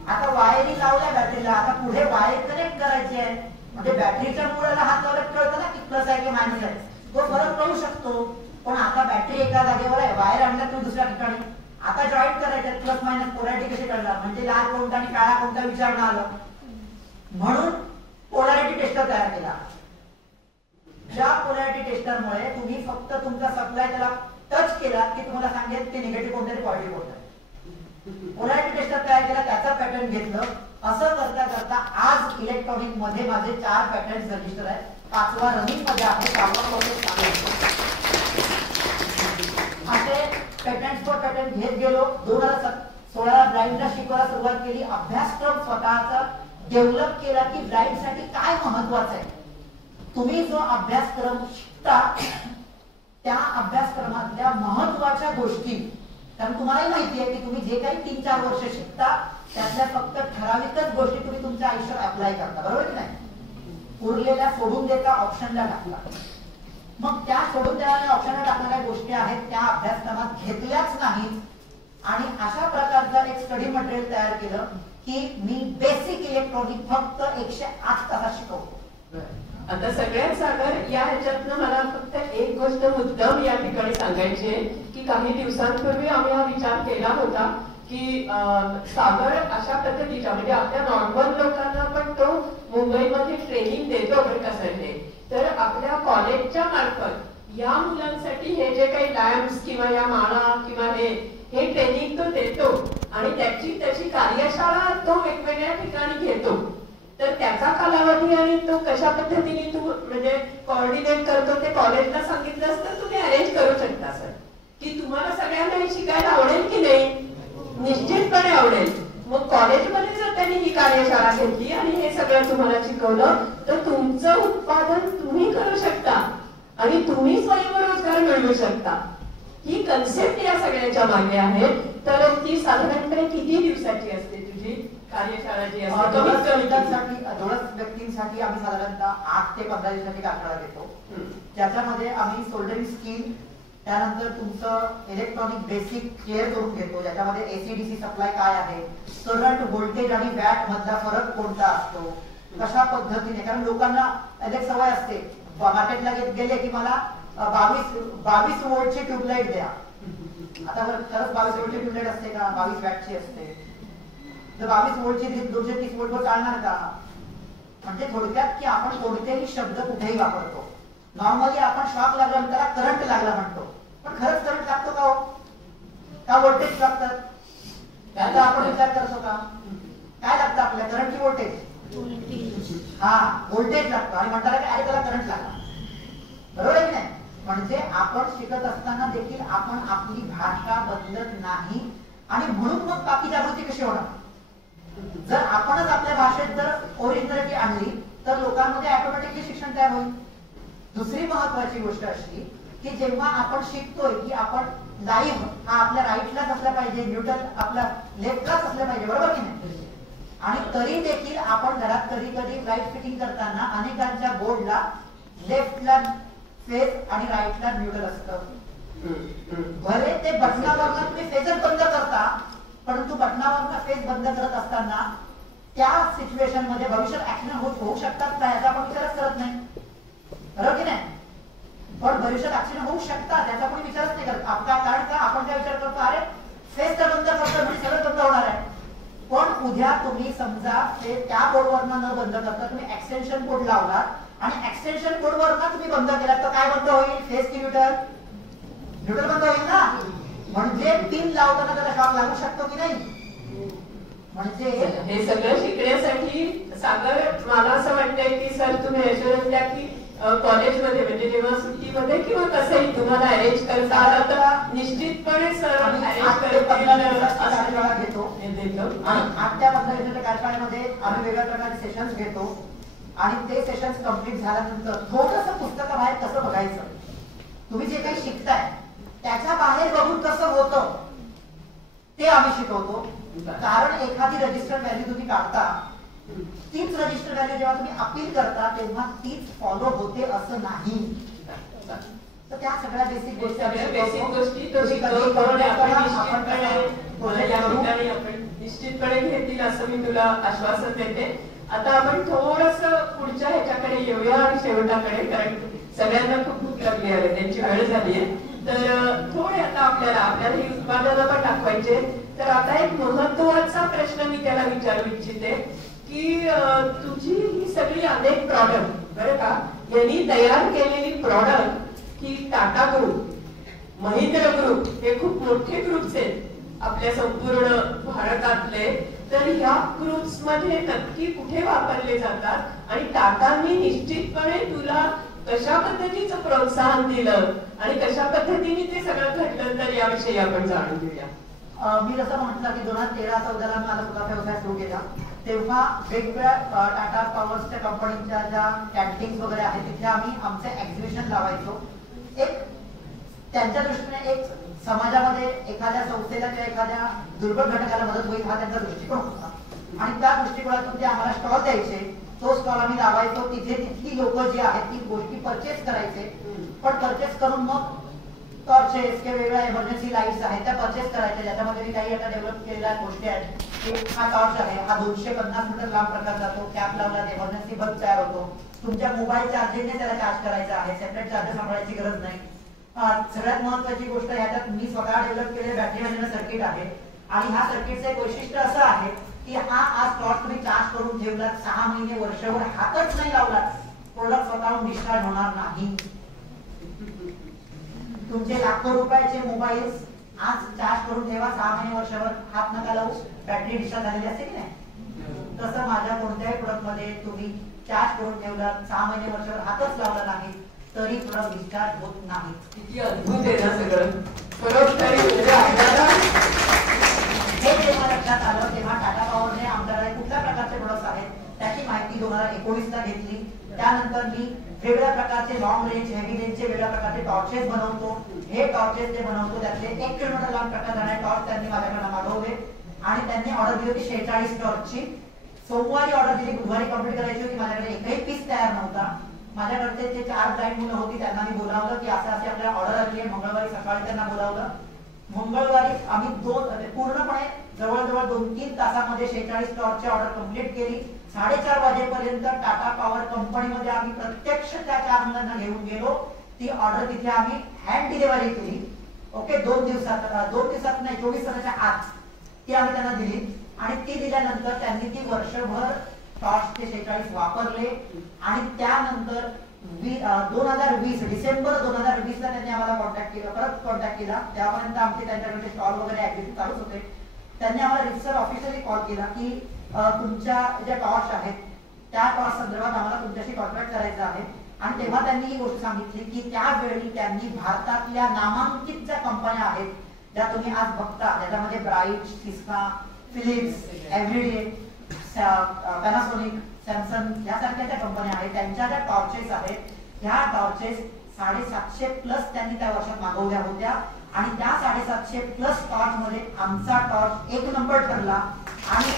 आता वायरिंग लावल्या बॅटरीला, आता पुढे वायर कनेक्ट करायची आहे, म्हणजे बॅटरीच्या मुळाला हात लावला कळतं ना की प्लस आहे की मायनस आहे, तो फरक कळू शकतो. पण आता बॅटरी एका जागेवर आहे, वायर आणल्या तुम्ही दुसऱ्या ठिकाणी, आता जॉईंट करायचे प्लस मायनस पोलॅरिटी कशी कळणार, म्हणजे लाल कोणता आणि काळा कोणता विचारणं आलं. म्हणून पोलॅरिटी टेस्टर तयार केला. ज्या पोलॅरिटी टेस्टरमुळे तुम्ही फक्त तुमचा सप्लाय त्याला टच केला की तुम्हाला सांगेल ते निगेटिव्ह कोणतं पॉझिटिव्ह कोणतं. पोलॅरिटी टेस्टर तयार केला, त्याचा पॅटर्न घेतलं. असं करता करता आज इलेक्ट्रॉनिक मध्ये माझे 4 पॅटर्न रजिस्टर आहेत, 5वा रनिंग मध्ये आहे, 6वा प्रोसेस चालू आहे. असे पॅटर्न घेत गेलो. 2016 ब्लाइंडला शिकवायला सुरुवात केली. अभ्यासक्रम स्वतःचा डेव्हलप केला की ब्लाइंड साठी काय महत्वाचं आहे. तुम्ही जो अभ्यासक्रम शिकता त्या अभ्यासक्रमातल्या महत्वाच्या गोष्टी, कारण तुम्हालाही माहिती आहे की तुम्ही जे काही 3-4 वर्ष शिकता त्यातल्या फक्त ठराविकच गोष्टी तुम्ही तुमच्या आयुष्यात अप्लाय करता, बरोबर की नाही. उरलेल्या सोडून देता, ऑप्शनला टाकला. मग त्या सोडून देणाऱ्या ऑप्शनला टाकणाऱ्या गोष्टी आहेत त्या अभ्यासक्रमात घेतल्याच नाहीत. आणि अशा प्रकारचं एक स्टडी मटेरियल तयार केलं की मी बेसिक इलेक्ट्रॉनिक फक्त 108 तासात शिकवतो. आता सगळ्यात सागर या ह्याच्यातनं मला फक्त एक गोष्ट मुद्दाम या ठिकाणी सांगायची आहे की काही दिवसांपूर्वी आम्ही हा विचार केला होता की सागर अशा पद्धतीच्या म्हणजे आपल्या नॉर्मल लोकांना पण तो मुंबईमध्ये ट्रेनिंग देतो बरं का संडे, तर आपल्या कॉलेजच्या मार्फत या मुलांसाठी हे जे काही लॅम्प्स किंवा या माळा किंवा हे ट्रेनिंग तो देतो आणि त्याची कार्यशाळा तो वेगवेगळ्या ठिकाणी घेतो. तर त्याचा कालावधी आणि तो कशा पद्धतीने तू म्हणजे कोऑर्डिनेट करतो ते कॉलेजला सांगितलं असतं तुम्ही अरेंज करू शकता सर, की तुम्हाला सगळ्यांना हे शिकायला आवडेल की नाही. निश्चितपणे आवडेल. मग कॉलेजमध्ये जर त्यांनी ही कार्यशाळा घेतली आणि हे सगळं तुम्हाला शिकवलं तर तुमचं उत्पादन तुम्ही करू शकता आणि तुम्ही स्वयंरोजगार मिळवू शकता. ही कन्सेप्ट या सगळ्याच्या मागे आहे. तर ती साधारणपणे किती दिवसाची असते तुझी कार्यशाळा जी असते? दोनच व्यक्तींसाठी आम्ही साधारणतः 8 ते 15 दिवसाची कार्यशाळा घेतो. त्याच्यामध्ये आम्ही सोल्डरिंग स्किल, त्यानंतर तुमचं इलेक्ट्रॉनिक बेसिक क्लिअर करून घेतो, ज्याच्यामध्ये एसीडीसी सप्लाय काय आहे, करंट व्होल्टेज आणि वॅट मधला फरक कोणता असतो, कशा पद्धतीने, कारण लोकांना एक सवय असते मार्केटला गेले की मला 22 वोल्टची ट्यूबलाईट द्या. आता खरंच 22 वोल्टची ट्यूबलाईट असते का, 22 वॅटची असते. जर 22 वोल्टची 230 वोल्टवर चालणार का. म्हणजे थोडक्यात की आपण कोणतेही शब्द कुठेही वापरतो. नॉर्मली आपण शॉक लागला त्याला करंट लागला म्हणतो, पण खरंच करंट लागतो का हो, का व्होल्टेज लागतात, त्याचा आपण विचार करतो का. काय लागतं आपल्याला, करंट की व्होल्टेज. हा, व्होल्टेज लागतो आणि म्हणतात की अरे त्याला करंट लागला, बरोबर आहे की नाही. म्हणजे आपण शिकत असताना देखील आपण आपली भाषा बदलत नाही आणि म्हणून मग बाकी जागृती कशी होणार? जर आपणच आपल्या भाषेत जर ओरिजिनॅलिटी आणली तर लोकांमध्ये ऑटोमॅटिकली शिक्षण तयार होईल. दुसरी महत्वाची गोष्ट अशी की जेव्हा आपण शिकतोय की आपण लाईव्ह हा आपल्या राईटलाच असला पाहिजे, न्यूट्रल आपला लेफ्टलाच असला पाहिजे, बरोबर की नाही? आणि तरी देखील आपण घरात कधी कधी लाईट फिटिंग करताना अनेकांच्या बोर्डला लेफ्टला फेस आणि राईटला न्यूट्रल असतं. भले ते बटनावरनं तुम्ही फेसच बंद करता, परंतु बटनावरनं फेस बंद करत असताना त्या सिच्युएशन मध्ये भविष्यात ऍक्सिडेंट होऊ शकतात का याचा आपण विचारच करत नाही, बरोबर की नाही? पण भविष्यात ऍक्सिडेंट होऊ शकतात याचा कोणी विचारच नाही करत. आपला कारण का आपण काय विचार करतो, अरे फेस तर बंद करतो म्हणजे सगळं बंद होणार आहे. पण उद्या तुम्ही समजा ते त्या बोर्डवरनं न बंद करता तुम्ही एक्सटेन्शन कोड लावलात आणि एक्सटेन्शन कोडवरनं तुम्ही बंद केलात तर काय बंद होईल? फेस की न्यूट्रल? न्यूट्रल बंद होईल ना. म्हणजे पिन लावताना त्याला शॉक लागू शकतो की नाही? म्हणजे हे सगळं शिकण्यासाठी सागर मला असं वाटतंय की सर तुम्ही यशवंत की कॉलेजमध्ये म्हणजे जेव्हा सुट्टीमध्ये किंवा कसंही तुम्हाला अरेंज करता आलं तर निश्चितपणे सर अरेंज घेतो आणि 8 ते 15 दिवसाच्या कार्यशाळेमध्ये आम्ही वेगळ्या प्रकारचे सेशन्स घेतो आणि ते सेशन्स कंप्लीट झाल्यानंतर थोडंसं पुस्तकाबाहेर कसं बघायचं, तुम्ही जे काही शिकताय त्याच्या बाहेर बघून कसं होतं ते आम्ही शिकवतो. कारण एखादी रजिस्टर्ड व्हॅल्यू तुम्ही काढता, तीच रजिस्टर व्हॅल्यू जेव्हा तुम्ही अपील करता तेव्हा तीच फॉलो होते असं नाही. तर त्या सगळ्या बेसिक गोष्टी निश्चितपणे घेतील असं मी तुला आश्वासन देते. आता आपण थोडस पुढच्या ह्याच्याकडे येऊया आणि शेवटाकडे, कारण सगळ्यांना खूप भूक लागली आहे, त्यांची वेळ झाली आहे. तर थोडे आता आपल्याला ही उत्पादनं पण दाखवायचे. तर आता एक महत्वाचा प्रश्न मी त्याला विचारू इच्छिते की तुझी ही सगळी अनेक प्रॉडक्ट बरं का, यांनी तयार केलेली प्रॉडक्ट की टाटा ग्रुप, महिंद्रा ग्रुप हे खूप मोठे ग्रुप्स आहेत आपल्या संपूर्ण भारतातले. तर ह्या ग्रुप्स मध्ये नक्की कुठे वापरले जातात आणि टाटांनी निश्चितपणे तुला कशा पद्धतीचं प्रोत्साहन दिलं आणि कशा पद्धतीने ते सगळं घडलं, तर याविषयी आपण जाणून घेऊया. मी जसं म्हटलं की 2013-14 माझा स्वतःचा व्यवसाय सुरू केला तेव्हा वेगवेगळ्या टाटा पॉवर्सच्या कंपनीच्या ज्या कॅन्टीन्स वगैरे आहेत तिथे आम्ही आमचे एक्झिबिशन लावायचो. एक त्यांच्या दृष्टीने एक समाजामध्ये एखाद्या संस्थेला किंवा एखाद्या दुर्बल घटकाला मदत होईल हा त्यांचा दृष्टिकोन होता आणि त्या दृष्टिकोनातून ते आम्हाला स्टॉल द्यायचे. तो स्टॉल आम्ही लावायचो, तिथे तिथली लोक जी आहेत ती गोष्टी परचेस करायचे. पण परचेस करून मग टॉर्चेस किंवा वेगळ्या इमर्जन्सी लाईट्स आहेत त्या परचेस करायच्या, ज्याच्यामध्ये मी काही आता डेव्हलप केलेल्या गोष्टी आहेत की हा टॉर्च आहे, हा 250 मीटर लांब प्रकार जातो, कॅप लावला इमर्जन्सी बल्ब तयार होतो, तुमच्या मोबाईल चार्जिंगने त्याला चार्ज करायचा आहे, सेपरेट चार्जर सांभाळायची गरज नाही. सगळ्यात महत्वाची गोष्ट ह्याच्यात मी स्वतः डेव्हलप केलेले बॅटरी मॅनेजमेंट सर्किट आहे आणि ह्या सर्किटचं एक वैशिष्ट्य असं आहे की हा आज टॉर्च तुम्ही चार्ज करून ठेवला 6 महिने वर्षभर हातच नाही लावला, प्रोडक्ट स्वतःहून डिस्चार्ज होणार नाही. तुमचे लाखो रुपयाचे मोबाईल आज चार्ज करून ठेवा, 6 महिने वर्षभर हात नका लावू, बॅटरी डिस्चार्ज झालेली असते की नाही? तसं माझ्या कोणत्याही प्रोडक्ट मध्ये तुम्ही चार्ज करून ठेवला 6 महिने वर्षभर हातच लावला नाही तरी प्रोडक्ट डिस्चार्ज होत नाही. किती अद्भुत आहे ना सगळं. हे जेव्हा लक्षात आलं तेव्हा टाटा पॉवरने आमच्याकडे कुठल्या प्रकारचे प्रोडक्ट्स आहेत त्याची माहिती 2019ला घेतली. त्यानंतर मी वेगवेगळ्या प्रकारचे लॉंग रेंज, हेवी रेंजचे वेगवेगळ्या प्रकारचे टॉर्चेस बनवतो. हे टॉर्चेस जे बनवतो त्यातले 1 किलोमीटर लांब प्रकार जाणारे टॉर्च त्यांनी माझ्याकडे मागवले आणि त्यांनी ऑर्डर दिली होती 46 टॉर्चची. सोमवारी ऑर्डर दिली, बुधवारी कंप्लीट करायची होती. माझ्याकडे एकही पीस तयार नव्हता. माझ्याकडचे जे 4 ब्लाइंड मुलं होती त्यांना मी बोलावलं की असं अशी आपल्याला ऑर्डर आली आहे. मंगळवारी सकाळी त्यांना बोलावलं. मंगळवारी आम्ही पूर्णपणे जवळजवळ 2-3 तासामध्ये 46 टॉर्चची ऑर्डर कंप्लीट केली. 4:30 वाजेपर्यंत टाटा पॉवर कंपनीमध्ये आम्ही प्रत्यक्ष त्या 4 मुलांना घेऊन गेलो. ती ऑर्डर तिथे आम्ही हँड डिलिव्हरी केली. ओके, 2 दिवसात नाही 24 तासाच्या आत ती आम्ही त्यांना दिली आणि ती दिल्यानंतर त्यांनी ती वर्षभर टॉर्चचे 46 वापरले आणि त्यानंतर 2020 डिसेंबर 2020ला त्यांनी आम्हाला परत कॉन्टॅक्ट केला. त्यापर्यंत आमचे त्यांच्याकडे स्टॉल वगैरे ऍक्टिव्हिटी चालूच होते. त्यांनी आम्हाला रिसर ऑफिशियली कॉल केला की तुमच्या ज्या टॉर्च आहेत त्या टॉर्च संदर्भात आम्हाला तुमच्याशी कॉन्ट्रॅक्ट करायचा आहे आणि तेव्हा त्यांनी ही गोष्ट सांगितली की त्यावेळी त्यांनी भारतातल्या नामांकित ज्या कंपन्या आहेत ज्या तुम्ही आज बघता, ज्याच्यामध्ये Bright, Syska, Philips, Everyday, Panasonic, Samsung यासारख्या ज्या कंपन्या आहेत त्यांच्या ज्या टॉर्चेस आहेत, ह्या टॉर्चेस 750+ त्यांनी त्या वर्षात मागवल्या होत्या आणि त्या 750+ टॉर्च मध्ये आमचा टॉर्च 1 नंबर ठरला आणि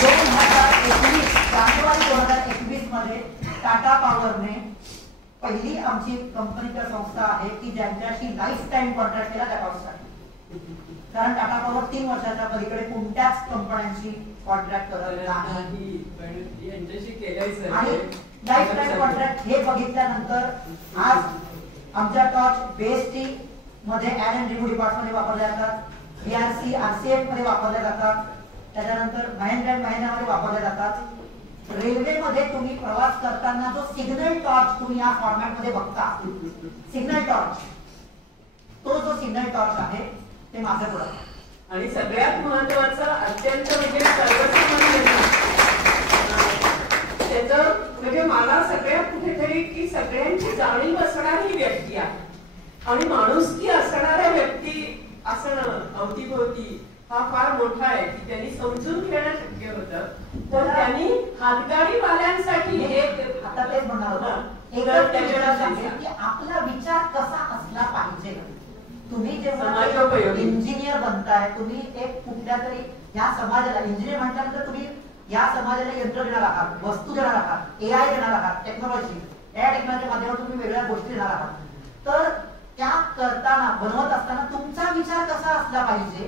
2021 जानेवारी 2021 मध्ये टाटा पॉवरने पहिली आमची कंपनी किंवा संस्था आहे की ज्यांच्याशी लाईफ टाइम कॉन्ट्रॅक्ट केला त्या टॉर्चसाठी. कारण टाटा पॉवर 3 वर्षाच्या पलीकडे कोणत्याच कंपन्यांशी कॉन्ट्रॅक्ट करत नाही आणि लाईफ टाइम कॉन्ट्रॅक्ट हे बघितल्यानंतर आज आमच्या टॉर्च बीएसटी मध्ये ऍड अँड रिव्ह्यू डिपार्टमेंट वापरल्या जातात, बीआरसी आरसीएफ मध्ये वापरल्या जातात, त्याच्यानंतर महिंद्रा अँड महिंद्रा मध्ये वापरल्या जातात. रेल्वेमध्ये तुम्ही प्रवास करताना जो सिग्नल टॉर्च तुम्ही या फॉर्मॅट मध्ये बघता, सिग्नल टॉर्च, तो जो सिग्नल टॉर्च आहे ते माझं प्रोडक्ट. आणि सगळ्यात महत्वाचं अत्यंत म्हणजे सर्वसामान्य त्याचं म्हणजे मला सगळ्यात कुठेतरी की सगळ्यांची जाणीव असणारी व्यक्ती आहे आणि माणुसकी असणाऱ्या व्यक्ती असणं अवतीभोवती हा फार मोठा आहे की त्यांनी समजून घेणं शक्य होतं. तर त्यांनी हातगाडीवाल्यांसाठी एक आता तेच म्हणणार होतं की आपला विचार कसा असला पाहिजे. तुम्ही जेव्हा इंजिनियर बनताय, तुम्ही एक कुठल्या तरी या समाजाला इंजिनियर म्हटल्यानंतर तुम्ही या समाजाला यंत्र देणार आहात, वस्तू देणार आहात, एआय देणार आहात, टेक्नॉलॉजी, या टेक्नॉलॉजीच्या माध्यमातून तुम्ही वेगळ्या गोष्टी देणार आहात. तर त्या करताना बनवत असताना तुमचा विचार कसा असला पाहिजे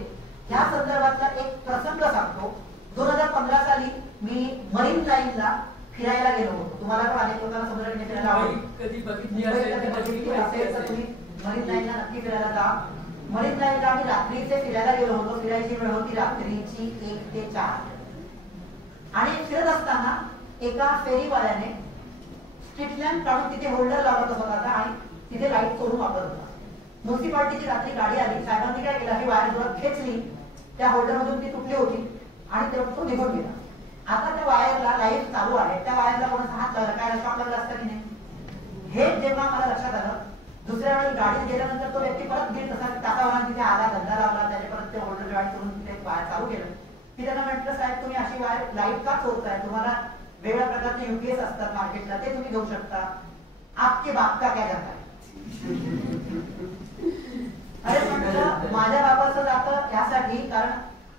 या संदर्भातला एक प्रसंग सांगतो. 2015 साली मी मरीन लाईनला फिरायला गेलो होतो. तुम्हाला पण अनेक लोकांना समुद्रात फिरायला आवडेल, कधी बघितली असेल तर तुम्ही मरीन लाईनला नक्की फिरायला जा. मरीन लाईनला आम्ही रात्रीचे फिरायला गेलो होतो. फिरायची वेळ होती रात्रीची 1 ते 4 आणि फिरत असताना एका फेरीवाल्याने स्ट्रीट लॅम्प काढून तिथे होल्डर लावला होता आणि तिथे लाईट करून वापरत होता. म्युन्सिपाल्टीची रात्री गाडी आली, साहेबांनी काय केलं, ही वायर जोरात खेचली, त्या होल्डर मधून ती तुटली होती आणि तो निघून गेला. आता त्या वायरला लाईट चालू आहे, त्या वायरला कोणाचा हात लागला, काय शॉक लागला असतं की नाही. हे जेव्हा मला लक्षात आलं, दुसऱ्या वेळी गाडीत गेल्यानंतर तो व्यक्ती परत गेला तसा तासावरून तिथे आला, धंदा लावला, त्याने परत ते होल्डर जॉईन करून तिथे वायर चालू केलं. की त्यांना म्हटलं, साहेब तुम्ही अशी वायर लाईट का चोरताय, तुम्हाला वेगळ्या प्रकारचे युपीएस असतात मार्केटला, ते तुम्ही घेऊ शकता, आपके बाप का क्या करताय. अरे म्हटलं माझ्या बाबाचं जातं यासाठी, कारण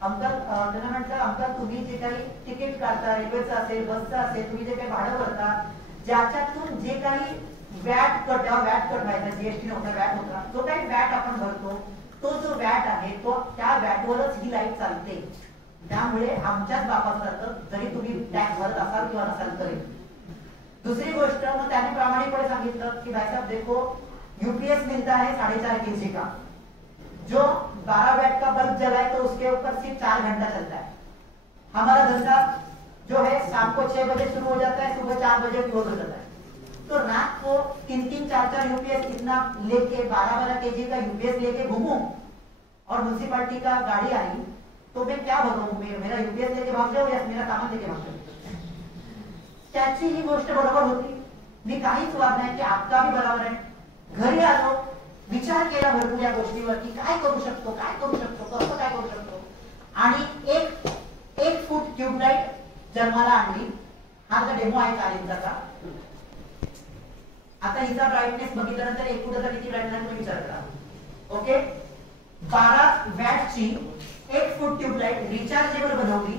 अंकल त्यांना म्हटलं, अंकल तुम्ही जे काही तिकीट काढता, रेल्वेचं असेल, बसचं असेल, तुम्ही जे काही भाडं भरता, ज्याच्यातून जे काही वॅट कट व्हायचा, जीएसटी नव्हता, वॅट होता, जो काही वॅट आपण भरतो, तो जो वॅट आहे तो त्या वॅटवरच ही लाईट चालते. त्यामुळे आमच्याच बापाचं जातं, जरी तुम्ही टॅक्स भरत असाल किंवा नसाल तरी. दुसरी गोष्ट, मग त्याने प्रामाणिकपणे सांगितलं की भाई साहब देखो, यूपीएस मिलता है 4.5 kg का, जो 12 वैट का बल्ब जलाए तो उसके ऊपर सिर्फ 4 घंटा चलता है. हमारा धंधा जो है शाम को 6 बजे शुरू हो जाता है, सुबह 4 बजे क्लोज हो जाता है. तो रात को 3-3, 4-4 यूपीएस इतना लेके 12-12 kg का यूपीएस लेके घूमूं और म्युनिसिपालिटी का गाड़ी आई तो मैं क्या बताऊं, मेरा यूपीएस लेके भाग जाऊ या मेरा सामान लेके भाग जाऊ. त्याची ही गोष्ट बरोबर होती. मी काहीच वाद नाही की आपका भी बरोबर आहे. घरी आलो, विचार केला भरपूर या गोष्टीवरती, काय करू शकतो, कसं काय करू शकतो. आणि एक फूट ट्यूबलाइट जन्माला आणली. हा जो डेमो आहे 4 इंचाचा. आता हिचा ब्राईटनेस बघितल्यानंतर 1 फुटाचा किती ब्राईटनेस तुम्ही विचार करा. ओके, 12 वॅटची 1 फूट ट्यूबलाइट रिचार्जेबल बनवली,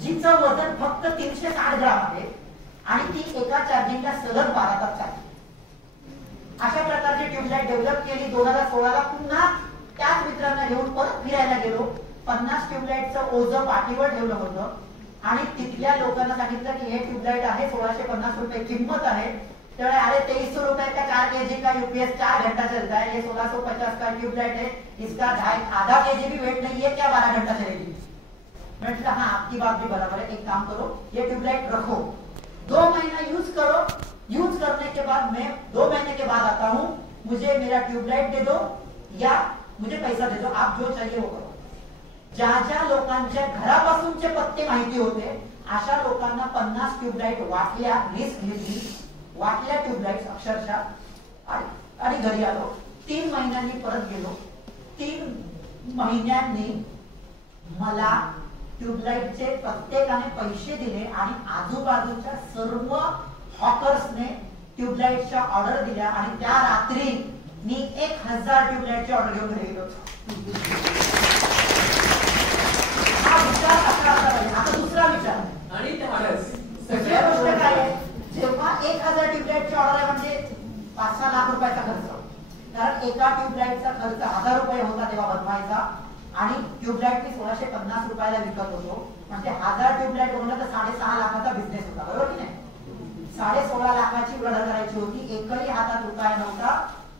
जिचं वजन फक्त 360 ग्राम आहे आणि ती एका चार्जिंगला सलग 12 तास चालते. अशा प्रकारची ट्यूबलाइट डेव्हलप केली. 2016ला पुन्हा त्याच मित्रांना घेऊन परत फिरायला गेलो. 50 ट्यूबलाइटचं ओझं पाठीवर ठेवलं होतं आणि तिथल्या लोकांना सांगितलं की हे ट्यूबलाइट आहे, 1650 रुपये किंमत आहे. त्यामुळे अरे 2300 रुपये का 4 kg का यूपीएस 4 घंटा चलता है, ये 1650 का ट्यूबलाइट है, इसका आधा kg भी वेट नहीं है, क्या 12 घंटा चलेगी. मैंने हाँ आपकी बात भी बराबर है, एक काम करो, ये ट्यूबलाइट रखो, 2 महीना यूज करो, यूज करने के बाद मैं 2 महीने के बाद आता हूं, मुझे मेरा ट्यूबलाइट दे दो या मुझे पैसा दे दो, आप जो चाहिए वो करो. ज्या लोकांच्या घरापासूनचे पत्ते माहिती होते अशा लोकांना 50 ट्यूबलाइट वाटल्या, लिस्ट घेतली, वाटल्या ट्यूबलाईट अक्षरशः, आणि घरी आलो. 3 महिन्यांनी परत गेलो. 3 महिन्यांनी मला ट्यूबलाईटचे प्रत्येकाने पैसे दिले आणि आजूबाजूच्या सर्व हॉकर्सने ट्यूबलाईटच्या ऑर्डर दिल्या आणि त्या रात्री मी 1000 ट्यूबलाईटची ऑर्डर घेऊन घरी गेलो. हा विचार असा पाहिजे. आता दुसरा विचार आणि दुसरी गोष्ट काय आहे, जेव्हा 1000 ट्यूबलाईटची ऑर्डर आहे म्हणजे 5-6 लाख रुपयाचा खर्च. कारण एका ट्यूबलाईटचा खर्च 1000 रुपये होता तेव्हा बनवायचा आणि ट्यूबलाईट मी 1650 रुपयाला विकत होतो. म्हणजे 1000 ट्यूबलाईट बनवलं तर 6.5 लाखाचा बिझनेस होता, बरोबर की नाही? 16.5 लाखाची ऑर्डर करायची होती. एकही हातात रुपया नव्हता.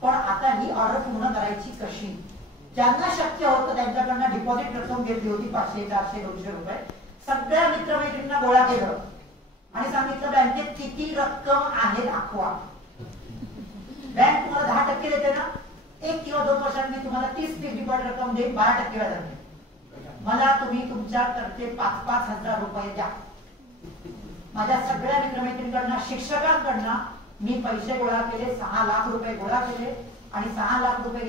पण आता ही ऑर्डर पूर्ण करायची कशी? ज्यांना शक्य होतं त्यांच्याकडनं डिपॉझिट रक्कम घेतली होती 500, 400, 200 रुपये. सगळ्या मित्रमैत्रिणींना गोळा केलं आणि सांगितलं बँकेत किती रक्कम आहे दाखवा. बँक तुम्हाला 10% देते ना, 1 किंवा 2 वर्षांनी तुम्हाला 30 फिक्स डिपॉझिट रक्कम देईल 12% व्याजाने. मला तुम्ही तुमच्याकडचे 5-5 हजार रुपये द्या. माझ्या सगळ्या मित्रमैत्रिणींकडनं, शिक्षकांकडनं मी पैसे गोळा केले. 6 लाख रुपये गोळा केले आणि 6 लाख रुपये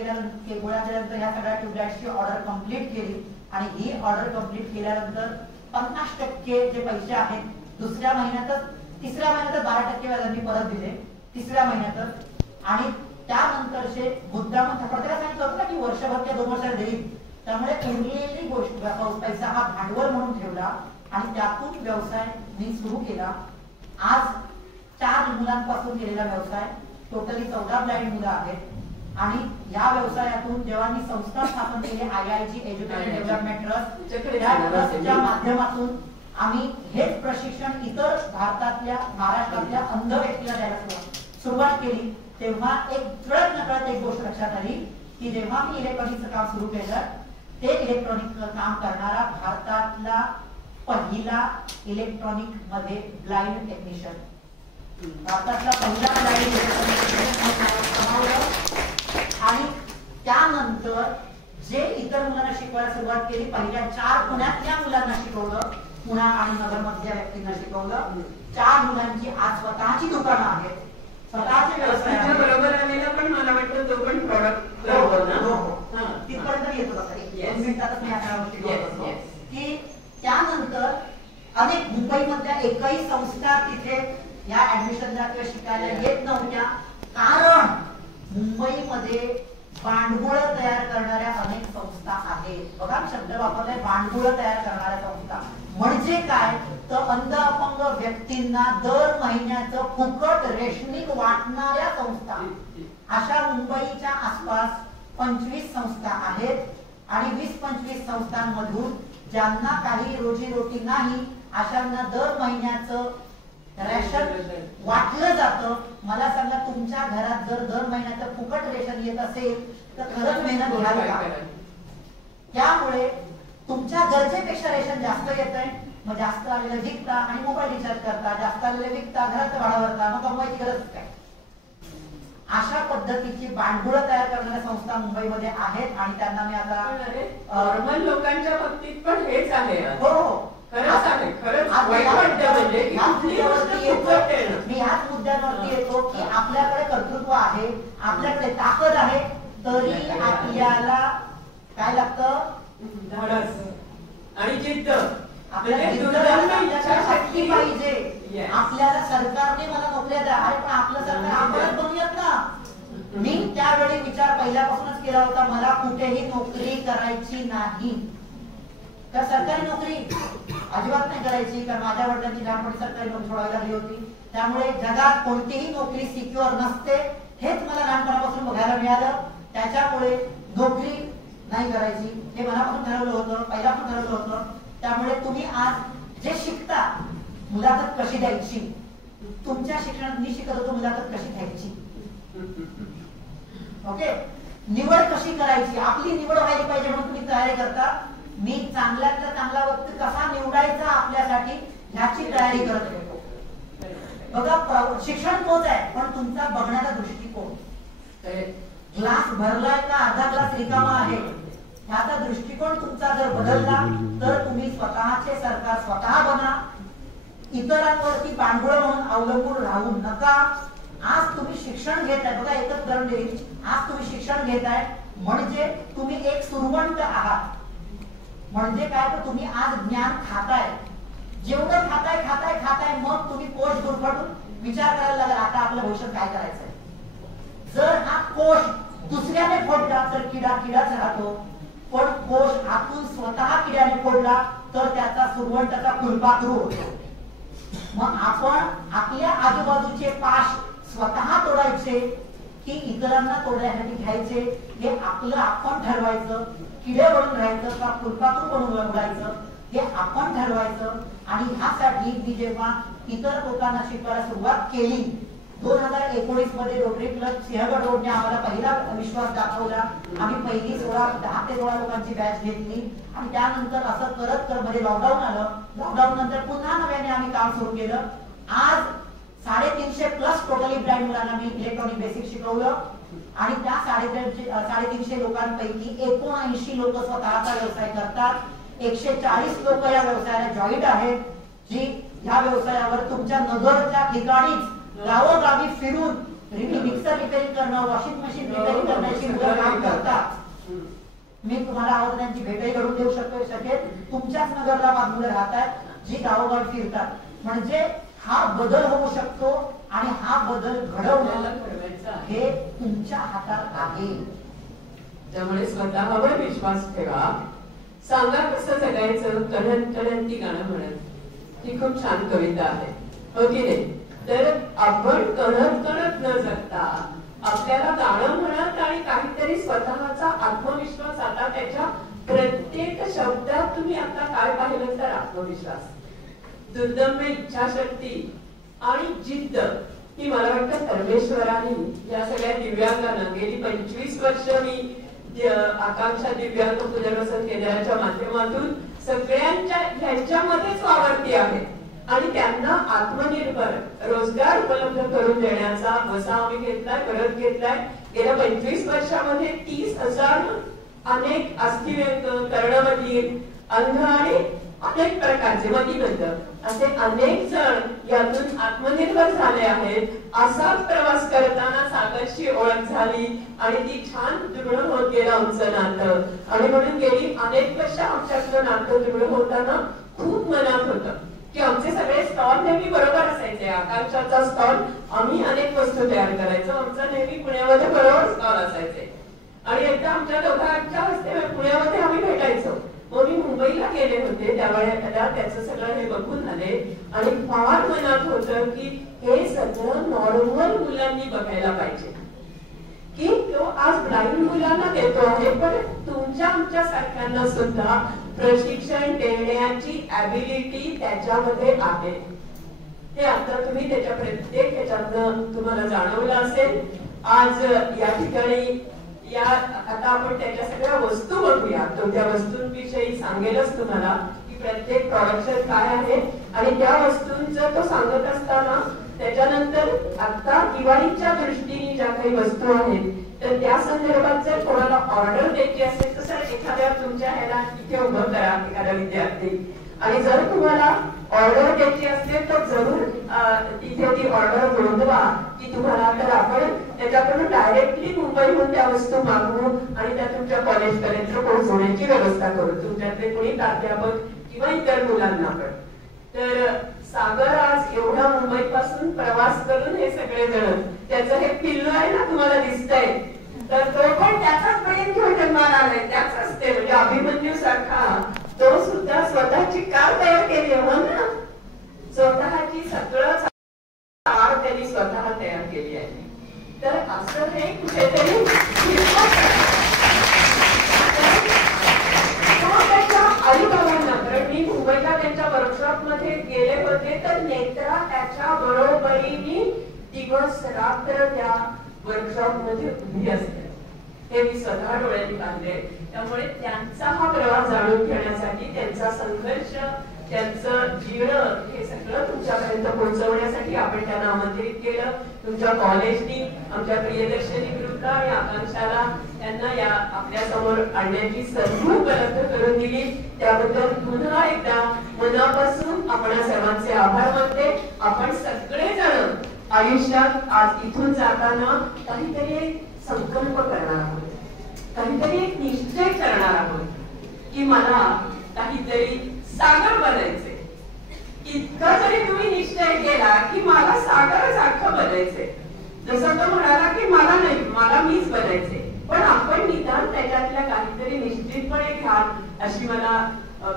गोळा केल्यानंतर ह्या सगळ्या ट्यूबलाईटची ऑर्डर कंप्लीट केली. आणि ही ऑर्डर कंप्लीट केल्यानंतर 50% जे पैसे आहेत दुसऱ्या महिन्यातच, तिसऱ्या महिन्यातच 12% व्याजाने परत दिले. तिसऱ्या महिन्यातच. आणि त्यानंतरचे मुद्दाम प्रत्येकाला सांगितलं होतं ना की वर्षभर किंवा 2 वर्षात देईल. त्यामुळे उरलेली गोष्ट पैसा हा भांडवल म्हणून ठेवला आणि त्यातून व्यवसाय मी सुरू केला. आज 4 मुलांपासून केलेला व्यवसाय. टोटली 14 ब्लाइंड मुलं आहेत. आणि या व्यवसायातून जेव्हा मी संस्था स्थापन केली IIG एज्युकेशन डेव्हलपमेंट ट्रस्ट, त्या ट्रस्टच्या माध्यमातून आम्ही हेच प्रशिक्षण इतर भारतातल्या, महाराष्ट्रातल्या अंध व्यक्तीला द्यायला सुरुवात केली. तेव्हा एक कळत नकळत एक गोष्ट लक्षात आली की जेव्हा मी इलेक्ट्रॉनिकचं काम सुरू केलं, ते इलेक्ट्रॉनिक काम करणारा भारतातला पहिला इलेक्ट्रॉनिक मध्ये ब्लाइंड टेक्निशियन, भारतातला पहिला ब्लाइंड इलेक्ट्रॉनिक. आणि त्यानंतर जे इतर मुलांना शिकवायला सुरुवात केली, पहिल्या 4 पुण्यातल्या मुलांना शिकवलं, पुणे आणि नगर मधल्या व्यक्तींना शिकवलं. 4 मुलांची आज स्वतःची दुकानं आहेत, स्वतःचे व्यवसाय आहेत. बरोबर आलेला पण मला वाटतं तो पण प्रॉडक्ट तिथपर्यंत येत होता. 2 मिनिटातच मी आता गोष्टी की त्यानंतर अनेक मुंबईमधल्या एकही संस्था तिथे या ऍडमिशनला किंवा शिकायला येत नव्हत्या. कारण मुंबईमध्ये भांडवल तयार करणाऱ्या अनेक संस्था आहेत. बघा शब्द वापरलाय, भांडवल तयार करणाऱ्या संस्था. म्हणजे काय तर अंध अपंग व्यक्तींना दर महिन्याचं फुकट रेशनिंग वाटणाऱ्या संस्था. अशा मुंबईच्या आसपास 25 संस्था आहेत आणि 20-25 संस्थांमधून ज्यांना काही रोजीरोटी नाही अशांना दर महिन्याचं रेशन वाटलं जातं. मला सांगा तुमच्या घरात जर दर महिन्याचं फुकट रेशन येत असेल तर खरंच मेहनत घ्याल का? त्यामुळे तुमच्या गरजेपेक्षा रेशन जास्त येतंय, मग जास्त आलेलं विकता आणि मोबाईल रिचार्ज करता, जास्त आलेलं विकता, घराचं भाडं भरता, मग कमवायची गरज काय? अशा पद्धतीची भांडवल तयार करणाऱ्या संस्था मुंबईमध्ये आहेत आणि त्यांना मी आता नॉर्मल लोकांच्या बाबतीत पण हेच आहे. हो मी ह्याच मुद्द्यांवरती येतो की आपल्याकडे कर्तृत्व आहे, आपल्याकडे ताकद आहे, तरी आपल्याला काय लागतं? आणि जिद्द. आपल्याला शक्ती पाहिजे. आपल्याला सरकारने मला नोकऱ्या द्या, अरे पण आपलं सरकार आपणच बनूयात ना. मी त्यावेळी विचार पहिल्यापासूनच केला होता, मला कुठेही नोकरी करायची नाही. तर सरकारी नोकरी अजिबात नाही करायची, कारण माझ्या वडिलांची लहानपणी सरकारी नोकरी सोडावी लागली होती. त्यामुळे जगात कोणतीही नोकरी सिक्युअर नसते हेच मला लहानपणापासून बघायला मिळालं. त्याच्यामुळे नोकरी नाही करायची हे मनापासून ठरवलं होतं, पहिल्यापासून ठरवलं होतं. त्यामुळे तुम्ही आज जे शिकता, मुलाखत कशी द्यायची, तुमच्या शिक्षणात मी शिकत होतो मुलाखत कशी घ्यायची, ओके, निवड कशी करायची, आपली निवड व्हायला पाहिजे म्हणून तुम्ही तयारी करता. मी चांगल्यातला चांगला व्यक्ती कसा निवडायचा आपल्यासाठी ह्याची तयारी करत होतो. बघा शिक्षण तोच आहे, पण तुमचा बघण्याचा दृष्टिकोन, ग्लास भरलाय का अर्धा ग्लास रिकामा आहे ह्याचा दृष्टिकोन तुमचा जर बदलला तर तुम्ही स्वतःचे सरकार स्वतः बना. इतरांवरती भांडवल म्हणून अवलंबून राहू नका. आज तुम्ही शिक्षण घेताय बघा, एकच उदाहरण देईल. आज तुम्ही शिक्षण घेताय म्हणजे तुम्ही एक सुरवंत आहात. म्हणजे काय, तर तुम्ही आज ज्ञान खाताय. जेवढं खाताय खाताय खाताय मग तुम्ही कोश गुरफटून विचार करायला लागला आता आपलं भविष्य काय करायचंय. जर हा कोश दुसऱ्याने फोडला तर किडा किडाच राहतो, पण कोश आतून स्वतः किड्याने फोडला तर त्याचा सुरवंटाचा फुलपाखरू होतो. मग आपण आपल्या आजूबाजूचे पाश स्वतः तोडायचे की इतरांना तोडण्यासाठी घ्यायचे हे आपलं आपण ठरवायचं. किडे बनून राहायचं का फुलपाखरू बनून उडायचं हे आपण ठरवायचं. आणि ह्यासाठी मी जेव्हा इतर लोकांना शिकवायला सुरुवात केली 2019 मध्ये रोटरी क्लब सिंहगड रोडने आम्हाला पहिला विश्वास दाखवला. आम्ही पहिली 10 ते 16 लोकांची बॅच घेतली आणि त्यानंतर असं करत करत मध्ये लॉकडाऊन आलं. लॉकडाऊन नंतर पुन्हा नव्याने आम्ही काम सुरू केलं. आज 350+ टोटली ब्लाइंड मुलांना मी इलेक्ट्रॉनिक बेसिक शिकवलं आणि त्या 350 लोकांपैकी 79 लोक स्वतःचा व्यवसाय करतात. 140 लोक या व्यवसायाला जॉईंट आहेत, जी या व्यवसायावर तुमच्या नगरच्या ठिकाणीच गावोगावी फिरून मिक्सर रिपेअरिंग करणं, वॉशिंग मशीन रिपेअरिंग करण्याची मुलं काम करतात. मी तुम्हाला आवडण्याची भेटही करून देऊ शकेल. तुमच्याच नगरला बाजूला राहतात जी गावोगावी फिरतात. म्हणजे हा बदल होऊ शकतो आणि हा बदल घडवणं हे तुमच्या हातात आहे. त्यामुळे स्वतःवर विश्वास ठेवा. सांगा कसं जगायचं, कढत कढत ती गाणं म्हणत, ही खूप छान कविता आहे, हो की नाही? तर आपण कढत कढत न जगता आपल्याला गाणं म्हणत आणि काहीतरी स्वतःचा आत्मविश्वास, आता त्याच्या प्रत्येक शब्दात तुम्ही आता काय पाहिलं तर आत्मविश्वास, दुर्दम्य इच्छाशक्ती आणि जिद्द ही मला वाटतं परमेश्वराने या सगळ्या दिव्यांगांना गेली 25 वर्ष मी आकांक्षा दिव्यांग पुनर्वसन केंद्राच्या माध्यमातून सगळ्यांच्या ह्यांच्यामध्येच वावरती आहे आणि त्यांना आत्मनिर्भर रोजगार उपलब्ध करून देण्याचा वसा आम्ही घेतलाय, परत घेतलाय. गेल्या 25 वर्षामध्ये 30,000 अनेक अस्थिव्यंग, कर्णबधीर, अंध आणि अनेक प्रकारचे मतिमंद असे अनेक जण यातून आत्मनिर्भर झाले आहेत. असाच प्रवास करताना सागरची ओळख झाली आणि ती छान दृढ होत गेलं आमचं नातं. आणि म्हणून गेली अनेक वर्ष आमच्यातलं नातं दृढ होताना खूप मनात होतं की आमचे सगळे स्टॉल नेहमी बरोबर असायचे. आकांक्षाचा स्टॉल आम्ही अनेक वस्तू तयार करायचो, आमचा नेहमी पुण्यामध्ये बरोबर स्टॉल असायचे. आणि एकदा आमच्या दोघांच्या हस्ते पुण्यामध्ये आम्ही भेटायचो. मग मी मुंबईला गेले होते त्यावेळेला त्याचं सगळं हे बघून आले आणि फार मनात होतं की हे सगळं नॉर्मल मुलांनी बघायला पाहिजे की तो आज ब्लाइंड मुलांना देतो आहे, पण तुमच्या आमच्या सारख्यांना सुद्धा प्रशिक्षण देण्याची ॲबिलिटी त्याच्यामध्ये आहे. ते आता तुम्ही त्याच्या प्रत्येक ह्याच्यातनं तुम्हाला जाणवलं असेल. आज या ठिकाणी या आता आपण त्याच्या सगळ्या वस्तू बघूया. तो त्या वस्तूंविषयी सांगेलच तुम्हाला की प्रत्येक प्रोडक्शन काय आहे आणि त्या वस्तूंचं तो सांगत असताना त्याच्यानंतर आता दिवाळीच्या दृष्टीने ज्या काही वस्तू आहेत तर त्या संदर्भात जर कोणाला ऑर्डर द्यायची असेल तर सर एखाद्या तुमच्या ह्याला इथे उभं करा एखादा विद्यार्थी, आणि जर तुम्हाला ऑर्डर द्यायची असेल तर जरूर तिथे ती ऑर्डर नोंदवा की तुम्हाला, तर आपण त्याच्याकडून डायरेक्टली मुंबईहून त्या वस्तू मागवू आणि त्या तुमच्या कॉलेजपर्यंत पोहोचवण्याची व्यवस्था करू तुमच्यातले कोणी प्राध्यापक किंवा इतर मुलांना पण. तर सागर आज एवढा मुंबई पासून प्रवास करून हे सगळे जण त्याचं हे पिल्लू आहे ना तुम्हाला दिसतंय, तर तो पण त्याचाच प्रेम घेऊन जन्माला आलाय, त्याच असते म्हणजे अभिमन्यू सारखा तो सुद्धा स्वतःची कार तयार केली हो ना, स्वतःची सगळं त्यांनी स्वतः तयार केली आहे. तर असं हे कुठेतरी आई बाबांना, कारण मी मुंबईला त्यांच्या वर्कशॉप मध्ये गेले होते तर नेत्रा त्याच्या बरोबरीने दिवस रात्र त्या वर्कशॉप मध्ये उभी असते, हे मी स्वतः डोळ्यांनी पाहिले. त्यामुळे त्यांचा हा प्रवास जाणून घेण्यासाठी, त्यांचा संघर्ष, त्यांचं जीवन हे सगळं तुमच्यापर्यंत पोहोचवण्यासाठी आपण त्यांना आमंत्रित केलं. तुमच्या कॉलेजनी, आमच्या प्रियदर्शनी ग्रुपला आणि आकांक्षाला त्यांना या आपल्या समोर आणण्याची संधी उपलब्ध करून दिली. त्याबद्दल पुन्हा एकदा मनापासून आपण सर्वांचे आभार मानते. आपण सगळेजण आयुष्यात आज इथून जाताना काहीतरी एक संकल्प करणार आहोत, काहीतरी एक निश्चय करणार आहोत की मला काहीतरी सागर बनायचे. इतका जरी तुम्ही निश्चय केला की मला सागरच अख्खं बनायचंय, जसं तो म्हणाला की मला नाही, मला मीच बनायचे, पण आपण निदान त्याच्यातल्या काहीतरी निश्चितपणे घ्याल अशी मला